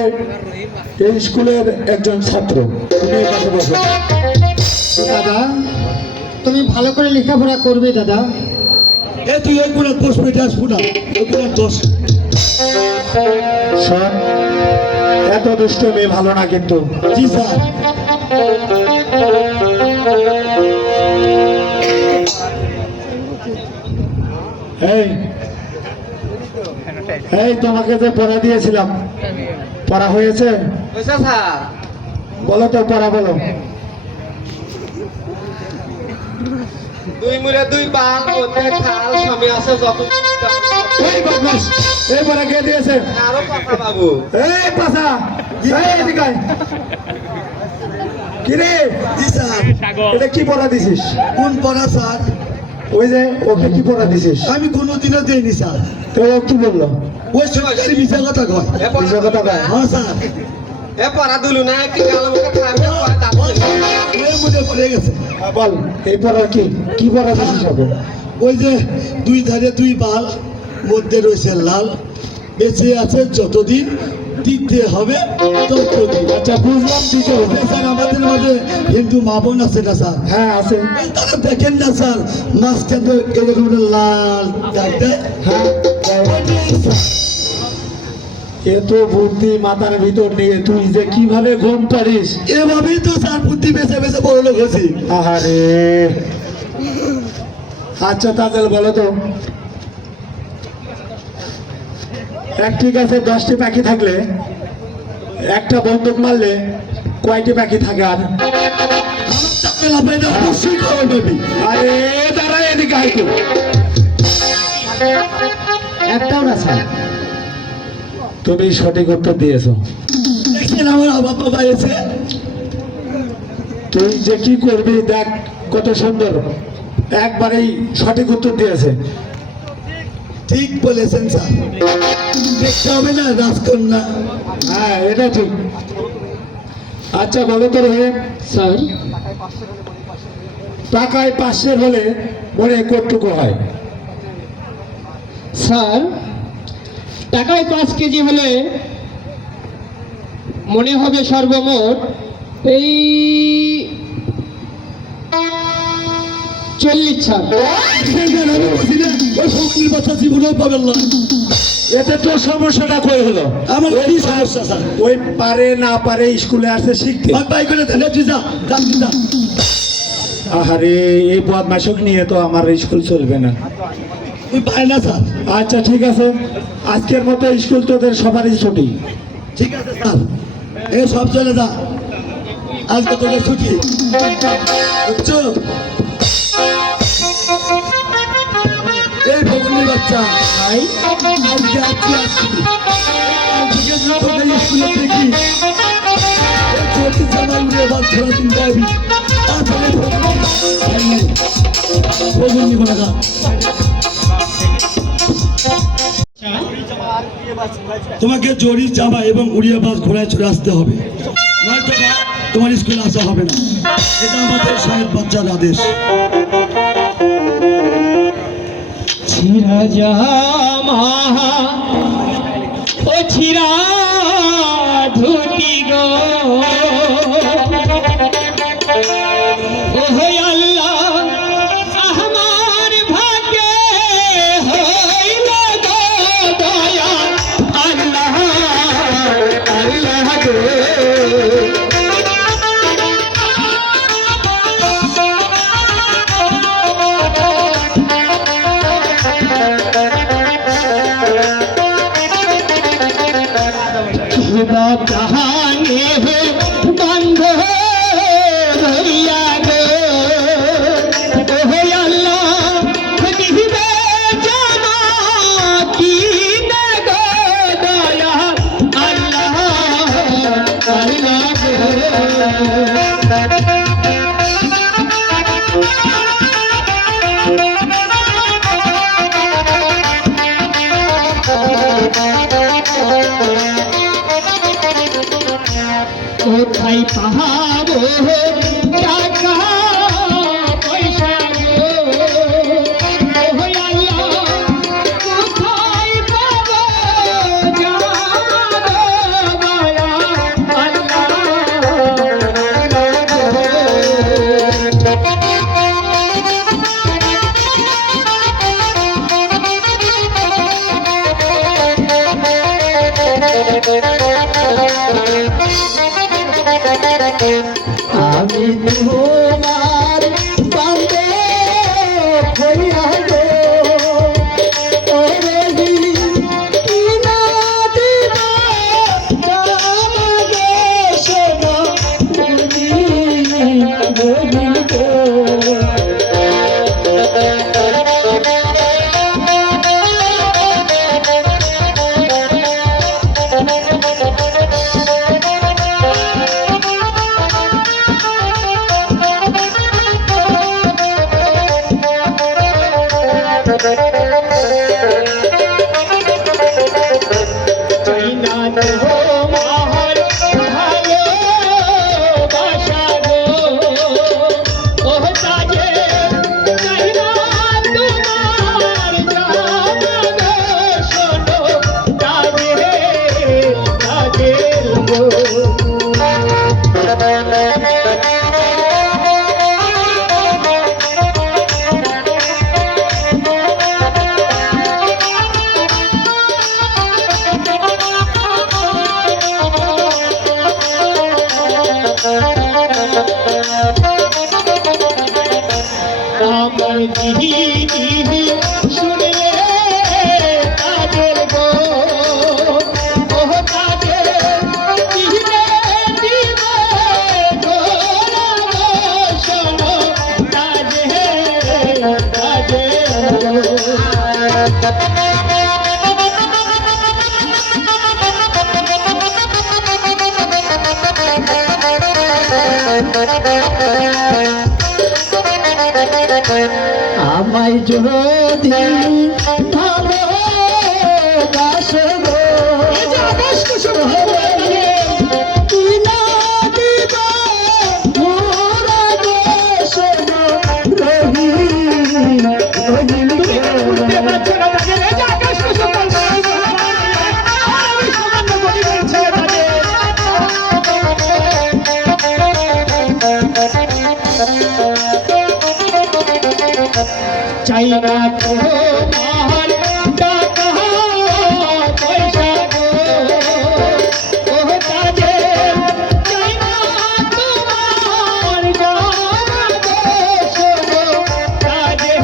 এই স্কুলের একজন ছাত্র তুমি এই পাশে বসো দাদা তুমি ভালো করে লেখাপড়া করবে দাদা এ তুই ওই কোন বসবে আসবো না ওই কোন দোষ শোন এত দুষ্ট মেয়ে ভালো না কিন্তু। জি স্যার। এই এই তোমাকে যে পড়া দিয়েছিলাম পড়া হয়েছে? বুঝছো স্যার? বলো তো, পড়া বলো। দুই মুড়ে দুই বাল মধ্যে খাল স্বামী আছে যত এই বদমাস, এই পড়া কে দিয়েছে? আরো কথা বাবু। এই পাশা, এই এদিকে আয়। কি রে? জি স্যার। এটা কি পড়া দিছিস? কোন পড়া স্যার? ওই যে ওকে কি পড়া দিছিস? আমি কোনোদিনও দেইনি স্যার। তো ও কি বললো? ওই সরকারি মিশা কথা কয়। মিশা কথা কয়? হ্যাঁ স্যার। এ পড়া দিলু না কি গাল মুখে খাবে পড়া দাঁত ওই মধ্যে পড়ে গেছে। বল এই পড়া কি কি পড়া দিছিস ওকে? ওই যে দুই ধারে দুই বাল, মধ্যে রয়েছে লাল, বেঁচে আছে যতদিন, দিতে হবে ততদিন। আচ্ছা বুঝলাম, দিতে হবে। স্যার আমাদের মাঝে হিন্দু মা বোন আছে না স্যার? হ্যাঁ আছে। এই তারা দেখেন না স্যার, মাঝখানে এরকম একটা লাল দাগ দেয়। হ্যাঁ এত বুদ্ধি মাথার ভিতর নিয়ে তুই যে কিভাবে ঘুম পারিস? এভাবেই তো স্যার বুদ্ধি বেছে বেছে বড় লোক হয়েছি। আহারে। আচ্ছা তাদের বলো তো, একটি গাছে 10টি পাখি থাকলে একটা বন্দুক মারলে কয়টি পাখি থাকে? আর অবশ্যই খবর পাবি। আরে দাঁড়া, এদিকে আয় তো। একটাও না স্যার। তুমি সঠিক উত্তর দিয়েছো। দেখছেন আমার বাবা এসে। তুই যে কি করবি দেখ, কত সুন্দর একবারেই সঠিক উত্তর দিয়েছে। ঠিক বলেছেন স্যার, দেখতে হবে না রাজকন্যা। হ্যাঁ এটা ঠিক। আচ্ছা বলো তো রে স্যার, টাকায় 500 হলে মনে কতটুকু হয়? স্যার টাকায় 5 কেজি হলে মনে হবে সর্বমোট এই 40 ছাড়। আমি বলছি না, ওই ফকির বাচ্চা জীবনেও পাবেন না। এতে তোর সমস্যাটা কই হলো? আমার কি সমস্যা স্যার? ওই পারে না পারে স্কুলে আসতে শিখতে। ভাই ভাই করে দেন, তুই যা, যান তুই যা। আহারে এই বদমাশক নিয়ে তো আমার স্কুল চলবে না। তুই পায় না স্যার। আচ্ছা ঠিক আছে, আজকের মতো স্কুল তোদের সবারই ছুটি। ঠিক আছে স্যার, এই সব চলে যা, আজকে তোদের ছুটি, বুঝছো? এই ফকির বাচ্চা ভাই, আজকে আসছি। আজকে যে তোদের স্কুলে দেখি এই ছোটি জামা উড়ে বাদ ধরা দিন যাবি, তারপরে ফকির নিব না। তোমাকে জরি জামা এবং উড়িয়া বাস ঘোড়ায় চলে আসতে হবে, নয়তো বা তোমার স্কুলে আসা হবে না। এটা আমাদের সাহেব বাচ্চার আদেশ। ছিড়া জামা ও ছিড়া ধুতি গো, ওহে আল্লাহ আমার ভাগ্যে হইল গো দয়া, আল্লাহ আল্লাহ গো। बाप कहानी है बंद भैया गो, ओहे अल्लाह दिवे जाना की न गो दया, अल्लाह अल्लाह কোথায় পাহাড় টাকা পয়সা গো, ওহে আল্লাহ কোথায় পাবো জানো দয়া, আল্লাহ আমি তোমার বান্দে হইয়া গো ওরে কি না দিবা আমাকে শোনো বলি গো আমার দিদি শুনলে কাজের গো ও কাজের দিলে দিবে গো শোনো কাজের আমায় যদি ভালো বাসো গো কি না দিবা মোরা গো শোনো রহিম চাই না তোমার টাকা পয়সা গো ও কাজে চাই না তোমার জানা গো শোনো কাজে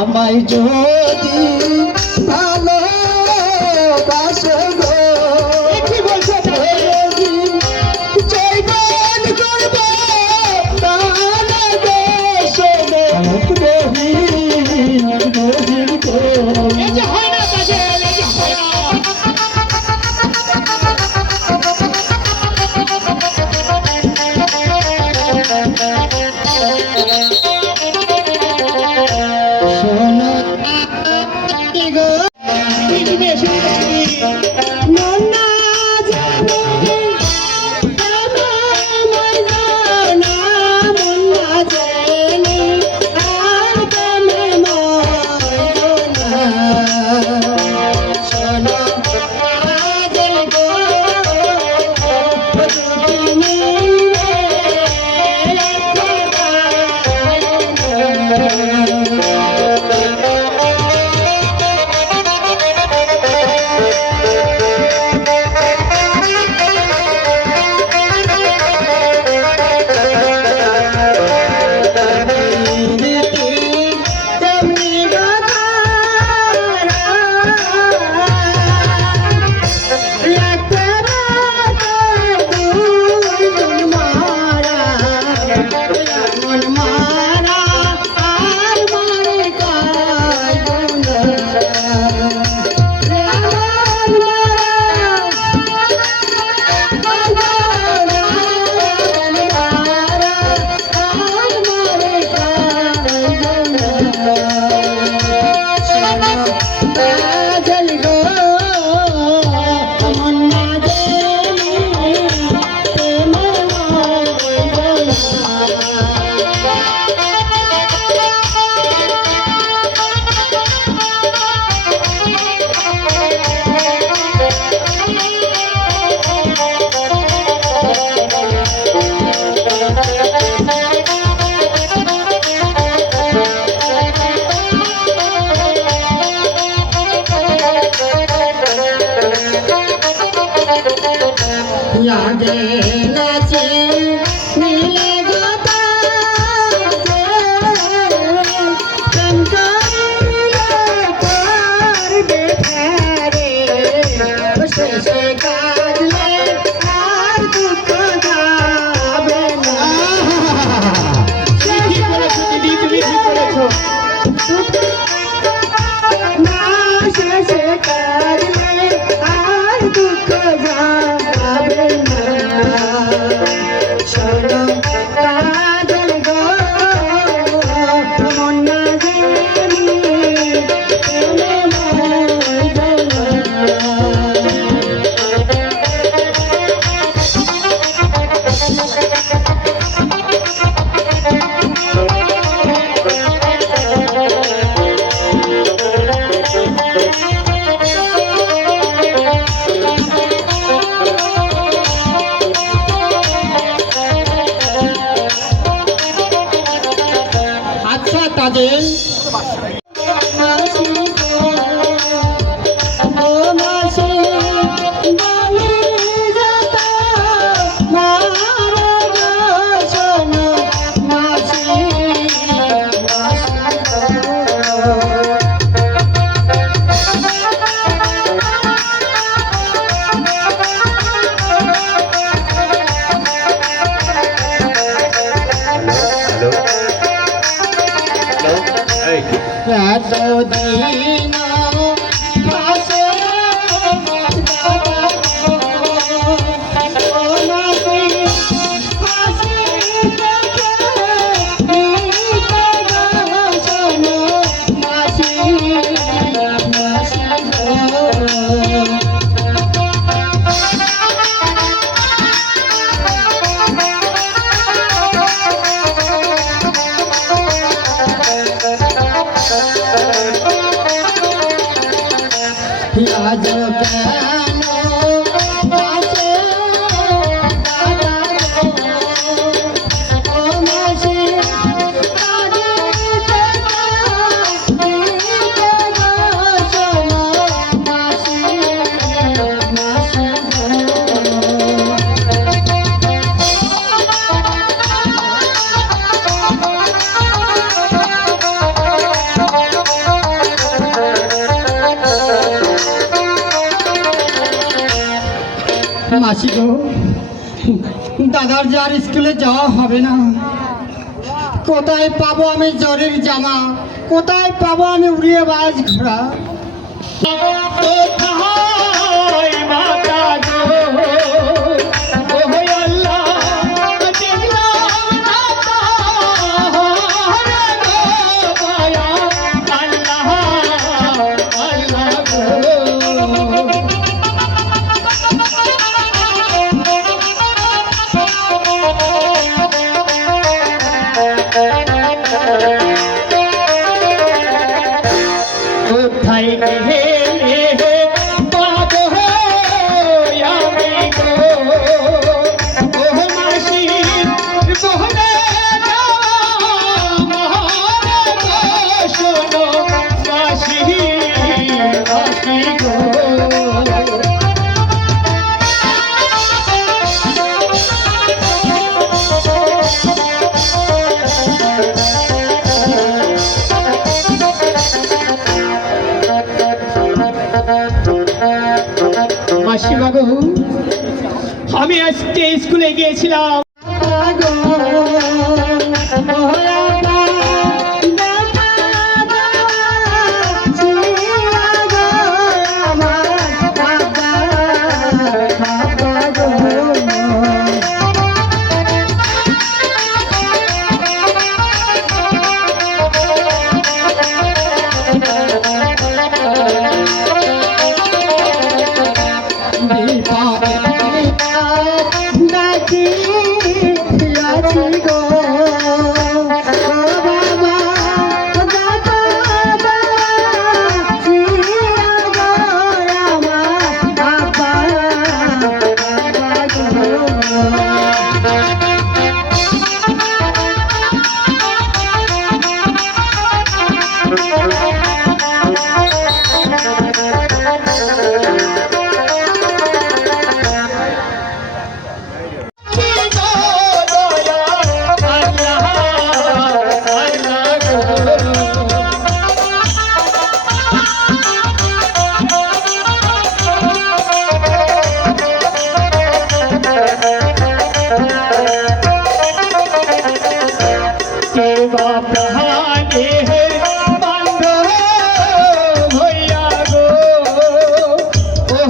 আমায় যদি ভালো বাসো গো কি বলছো জৈবন করব তাহলে গো শোনো রহিম গো এই যে হয় না কাজে এই যে হয় না यादे नाचे नीले गोताचे कंकाले पर बेठारे শেষে কাঁদলে আর দুঃখ যাবে না। ঠিক বলেছো দিদি, তুমি ঠিক বলেছো। না শেষে কাঁদলে আর দুঃখ যাবে না। শোনো কাজল গো মন না জানি প্রেমে মরবে না। আচ্ছা তাদের এতদিন পাশে আজ কেন পাশে দাদা ও মাসি কাঁদিতে শোনো মাসি মাসি মাসি গো, দাদার যার স্কুলে যাওয়া হবে না। কোথায় পাবো আমি জ্বরের জামা, কোথায় পাবো আমি উড়িয়ে বাজ ঘোড়া। কোথায় মাতা গো, ওহে আল্লাহ, দেখলাম না তাহারে গো দয়া, আল্লাহ, আল্লাহ গো। কোথায় গেলে পাবো আমি গো, ও মাসি বহনে যাওয়া মহারে গো, শোনো মাসি মাসি গো। মাসিমা গো, আমি আজকে স্কুলে গিয়েছিলাম। ডাকি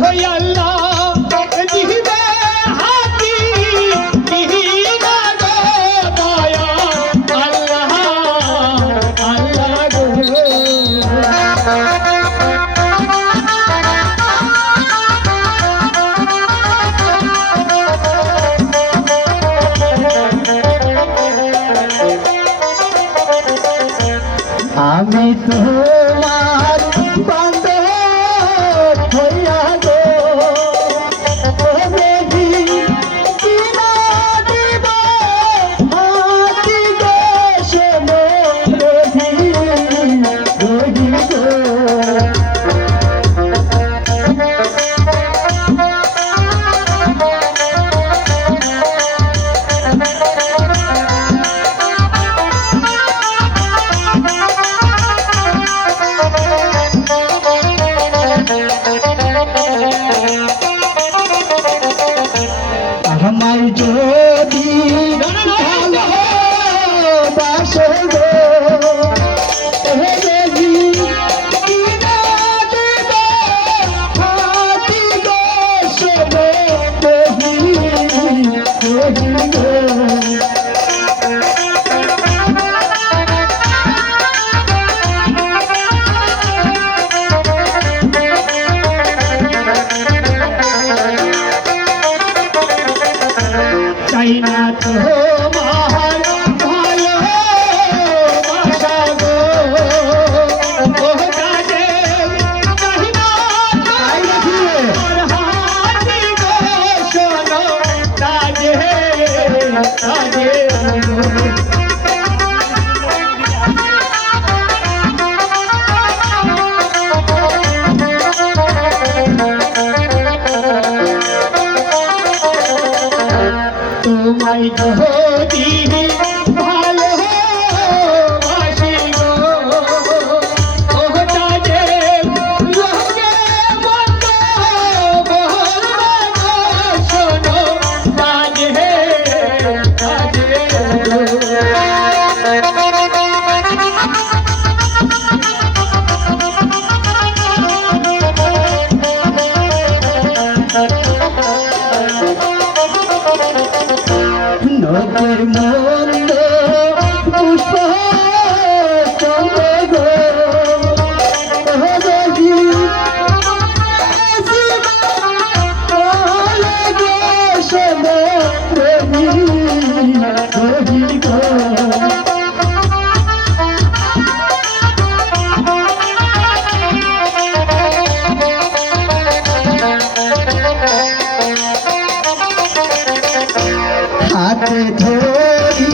ওই আল্লাহ দিবে হাতি দিহিনা গো দয়া আল্লাহ আল্লাহ গো আমি তোমার বান্ধব হইয়া গো দেখি কিনা দিব হাতি গো শোনো রহি রহি গো আমার যদি ভালোবাসো গো দেখি কিনা দিব হাতি গো শোনো রহি রহি গো চাই না তোমার ভালোবাসা গো ও কাজে চাই না তোমার হাতি গো শোনো কাজে কাজে তোমায় যদি ভালোবাসি গো ওটা যে লোকে মন্দ বলবে গো শোনো কাজে কাজে নগর মন্দ পুষ্প চন্দ্র গো দেখি গো শোনো রহি রহি গো হাতে ধরি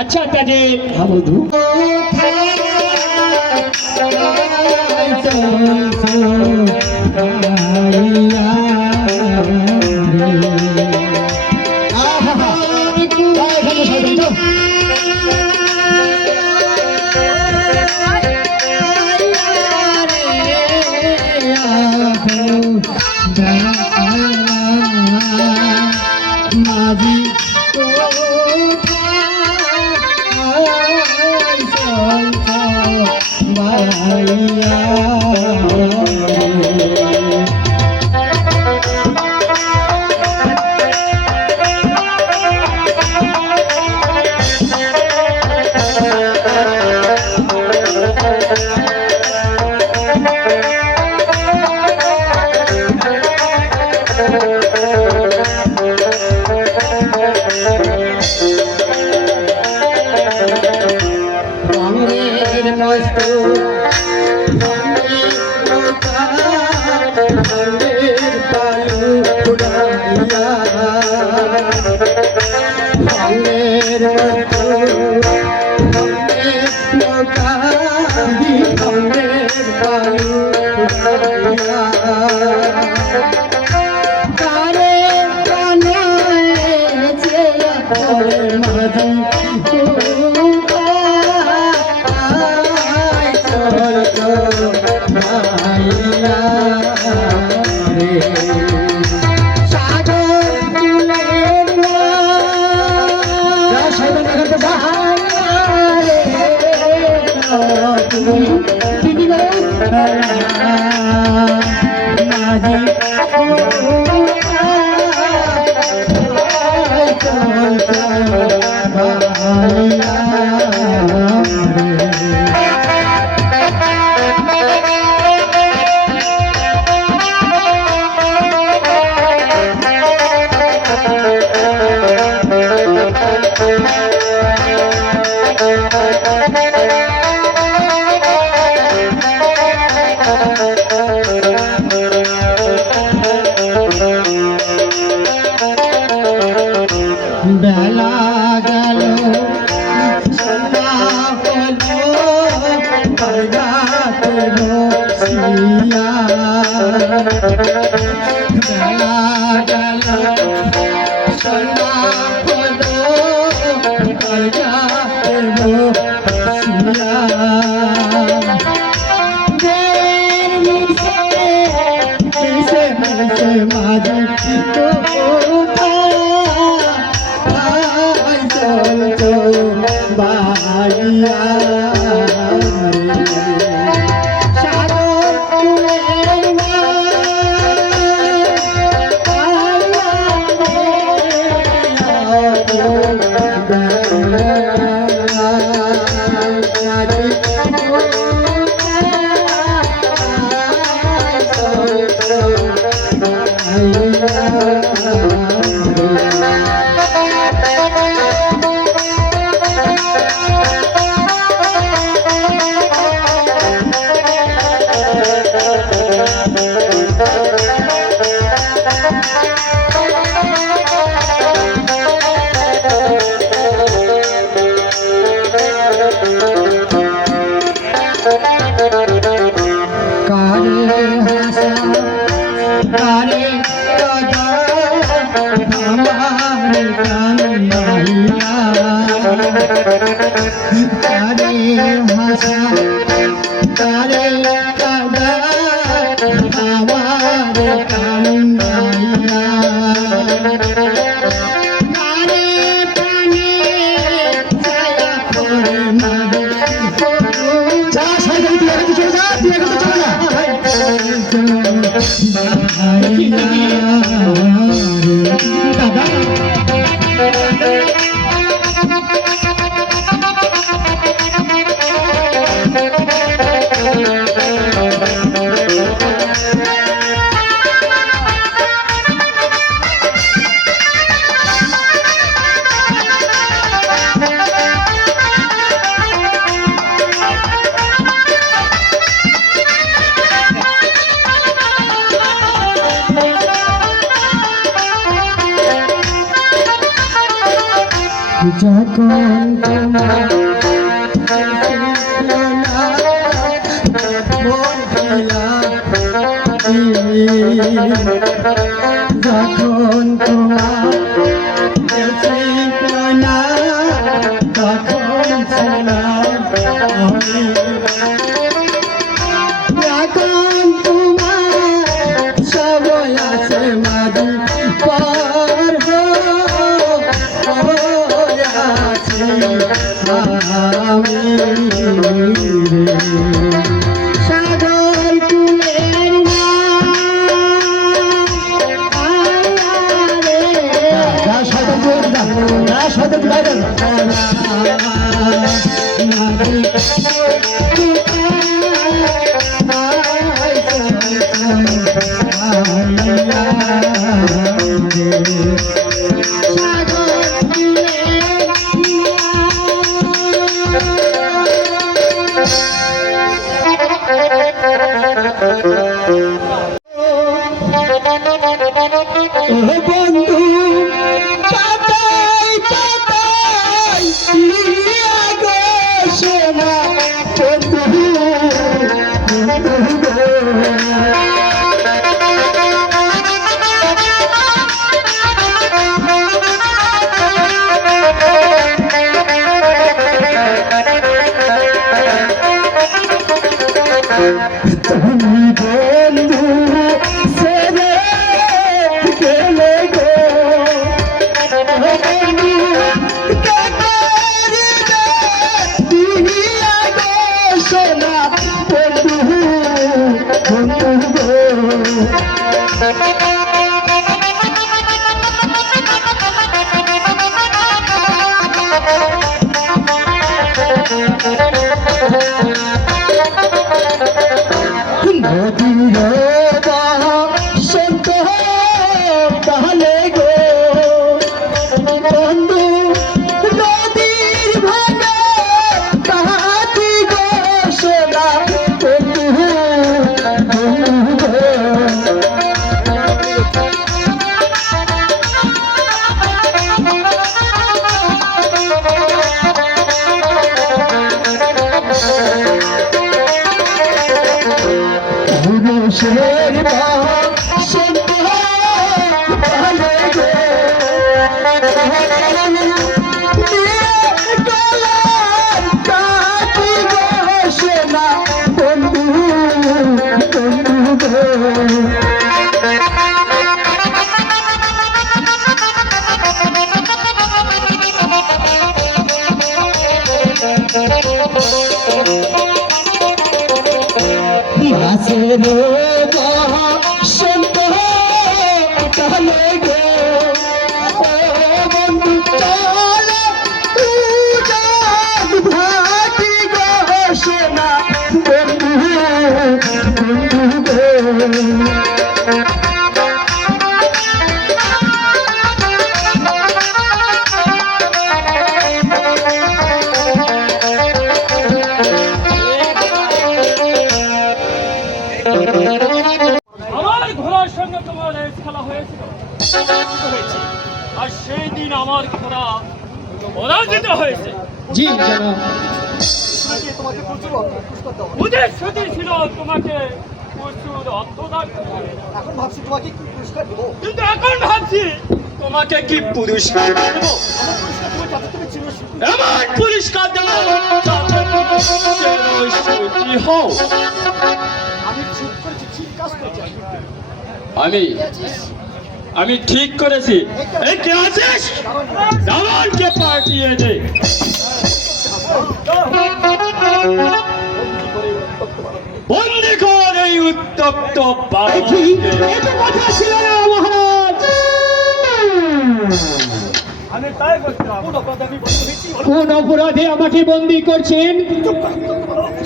আচ্ছা তাজে হ্যাঁ বন্ধু মাঝি রঙের মস্ত রঙের পালু উড়াইয়া রঙের মস্ত রঙের নৌকা রঙের পালু উড়াইয়া তারে বানাইছে মাঝি বেলা গেল সন্ধ্যা হলো বাজাতে বসিয়া বেলা গেল সন্ধ্যা হলো বাজাতে বসিয়া মাঝে বাড়িয়া সাগর কান্দাইয়া তারে হাসা তারে কাদা আমার কান্দাইয়া তারে প্রাণে ছায়া করে মারে যা সাইকেল দিয়ে রেখে চলে যা, দিয়ে রেখে চলে যা। দাদা যখন তোমার যখন তোমার না তখন ছিলাম আমি। এখন তোমার সবাই আছে মাঝি পর আছি আমি রে। সাগর কুলের যা সাইকেল দিয়ে রেখে যা, যা সাইকেল দিয়ে বাইরে যা। বন্ধু পাতাই পাতাই গো সোনা বন্ধু তুমি বন্ধু সেরে গেলে গো বন্ধু কাকারে দিয়া গো সোনা বন্ধু বন্ধু গো নদীর সন্ত তাহলে গো বন্ধু নদীর ভাঙা তাহাতি গো সোনা বন্ধু বন্ধু গো। পুরুষের সন্ত ভালো গো কাটি গো সোনা বন্ধু বন্ধু গো। মাছের সন্ত কালে গো বন্ধু চল ভাটি গো সোনা বন্ধু বন্ধু গো। আমার ঘোড়ার সঙ্গে তোমার রেস খেলা হয়েছিল আর সেই দিন আমার ঘোড়া পরাজিত হয়েছে। জি জনাব। ওদের সুতি ছিল তোমাকে প্রচুর অর্থদান করবে। এখন ভাবছি তোমাকে কি পুরস্কার দেবো। কিন্তু এখন ভাবছি তোমাকে কি পুরস্কার দেব? এমন পুরস্কার দেব যাতে তুমি চিরসুখী হও। আমি ঠিক করেছি। এই কে আছিস? দালালকে পাঠিয়ে দে। বন্দি কর এই উত্তপ্ত বালককে। এটা কথা ছিল না মহারাজ। কোন অপরাধে আমাকে বন্দি করছেন?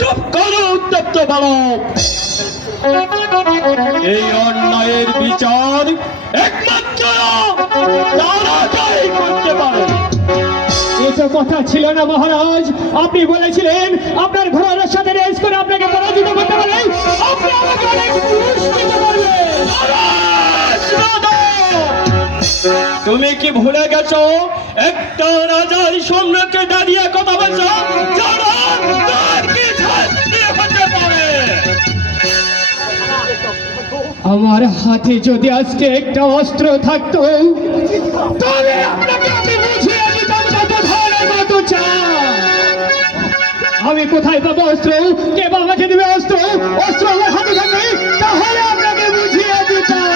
চুপ করো উত্তপ্ত বালক। এই অন্যায়ের বিচার একমাত্র তারাই করতে পারে। এটা কথা ছিল না মহারাজ। আপনি বলেছিলেন আপনার ঘোড়ার সাথে রেস করে আপনাকে পরাজিত করতে পারে। আপনি আমাকে অনেক পুরস্কার দিতে পারবেন। তুমি কি ভুলে গেছো একটা রাজার সম্মুখে দাঁড়িয়ে কথা বলছো? যারা তার কি শাস্তি হতে পারে? আমার হাতে যদি আজকে একটা অস্ত্র থাকতো তবে আপনাকে আমি বুঝিয়ে দিতাম কত ধরনের কত চাই। আমি কোথায় পাবো অস্ত্র? কে বা আমাকে দিবে অস্ত্র? অস্ত্র আমার হাতে থাকবে তাহলে আপনাকে বুঝিয়ে দিতাম।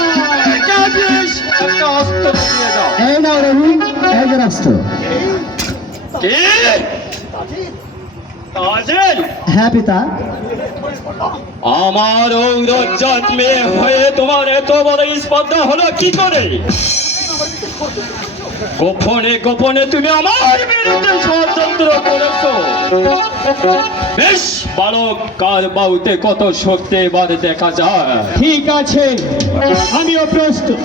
একটা অস্ত্র দিয়ে দাও। এই নাও রবি, এই যে অস্ত্র। কে? কাজল? হ্যাঁ পিতা। আমার ঔরজাত মেয়ে হয়ে তোমার এত বড় স্পর্ধা হলো কি করে? গোপনে গোপনে তুমি আমার বিরুদ্ধে ষড়যন্ত্র করেছো। বেশ, বালক কার বাউতে কত শক্তি এবার দেখা যায়। ঠিক আছে, আমিও প্রস্তুত।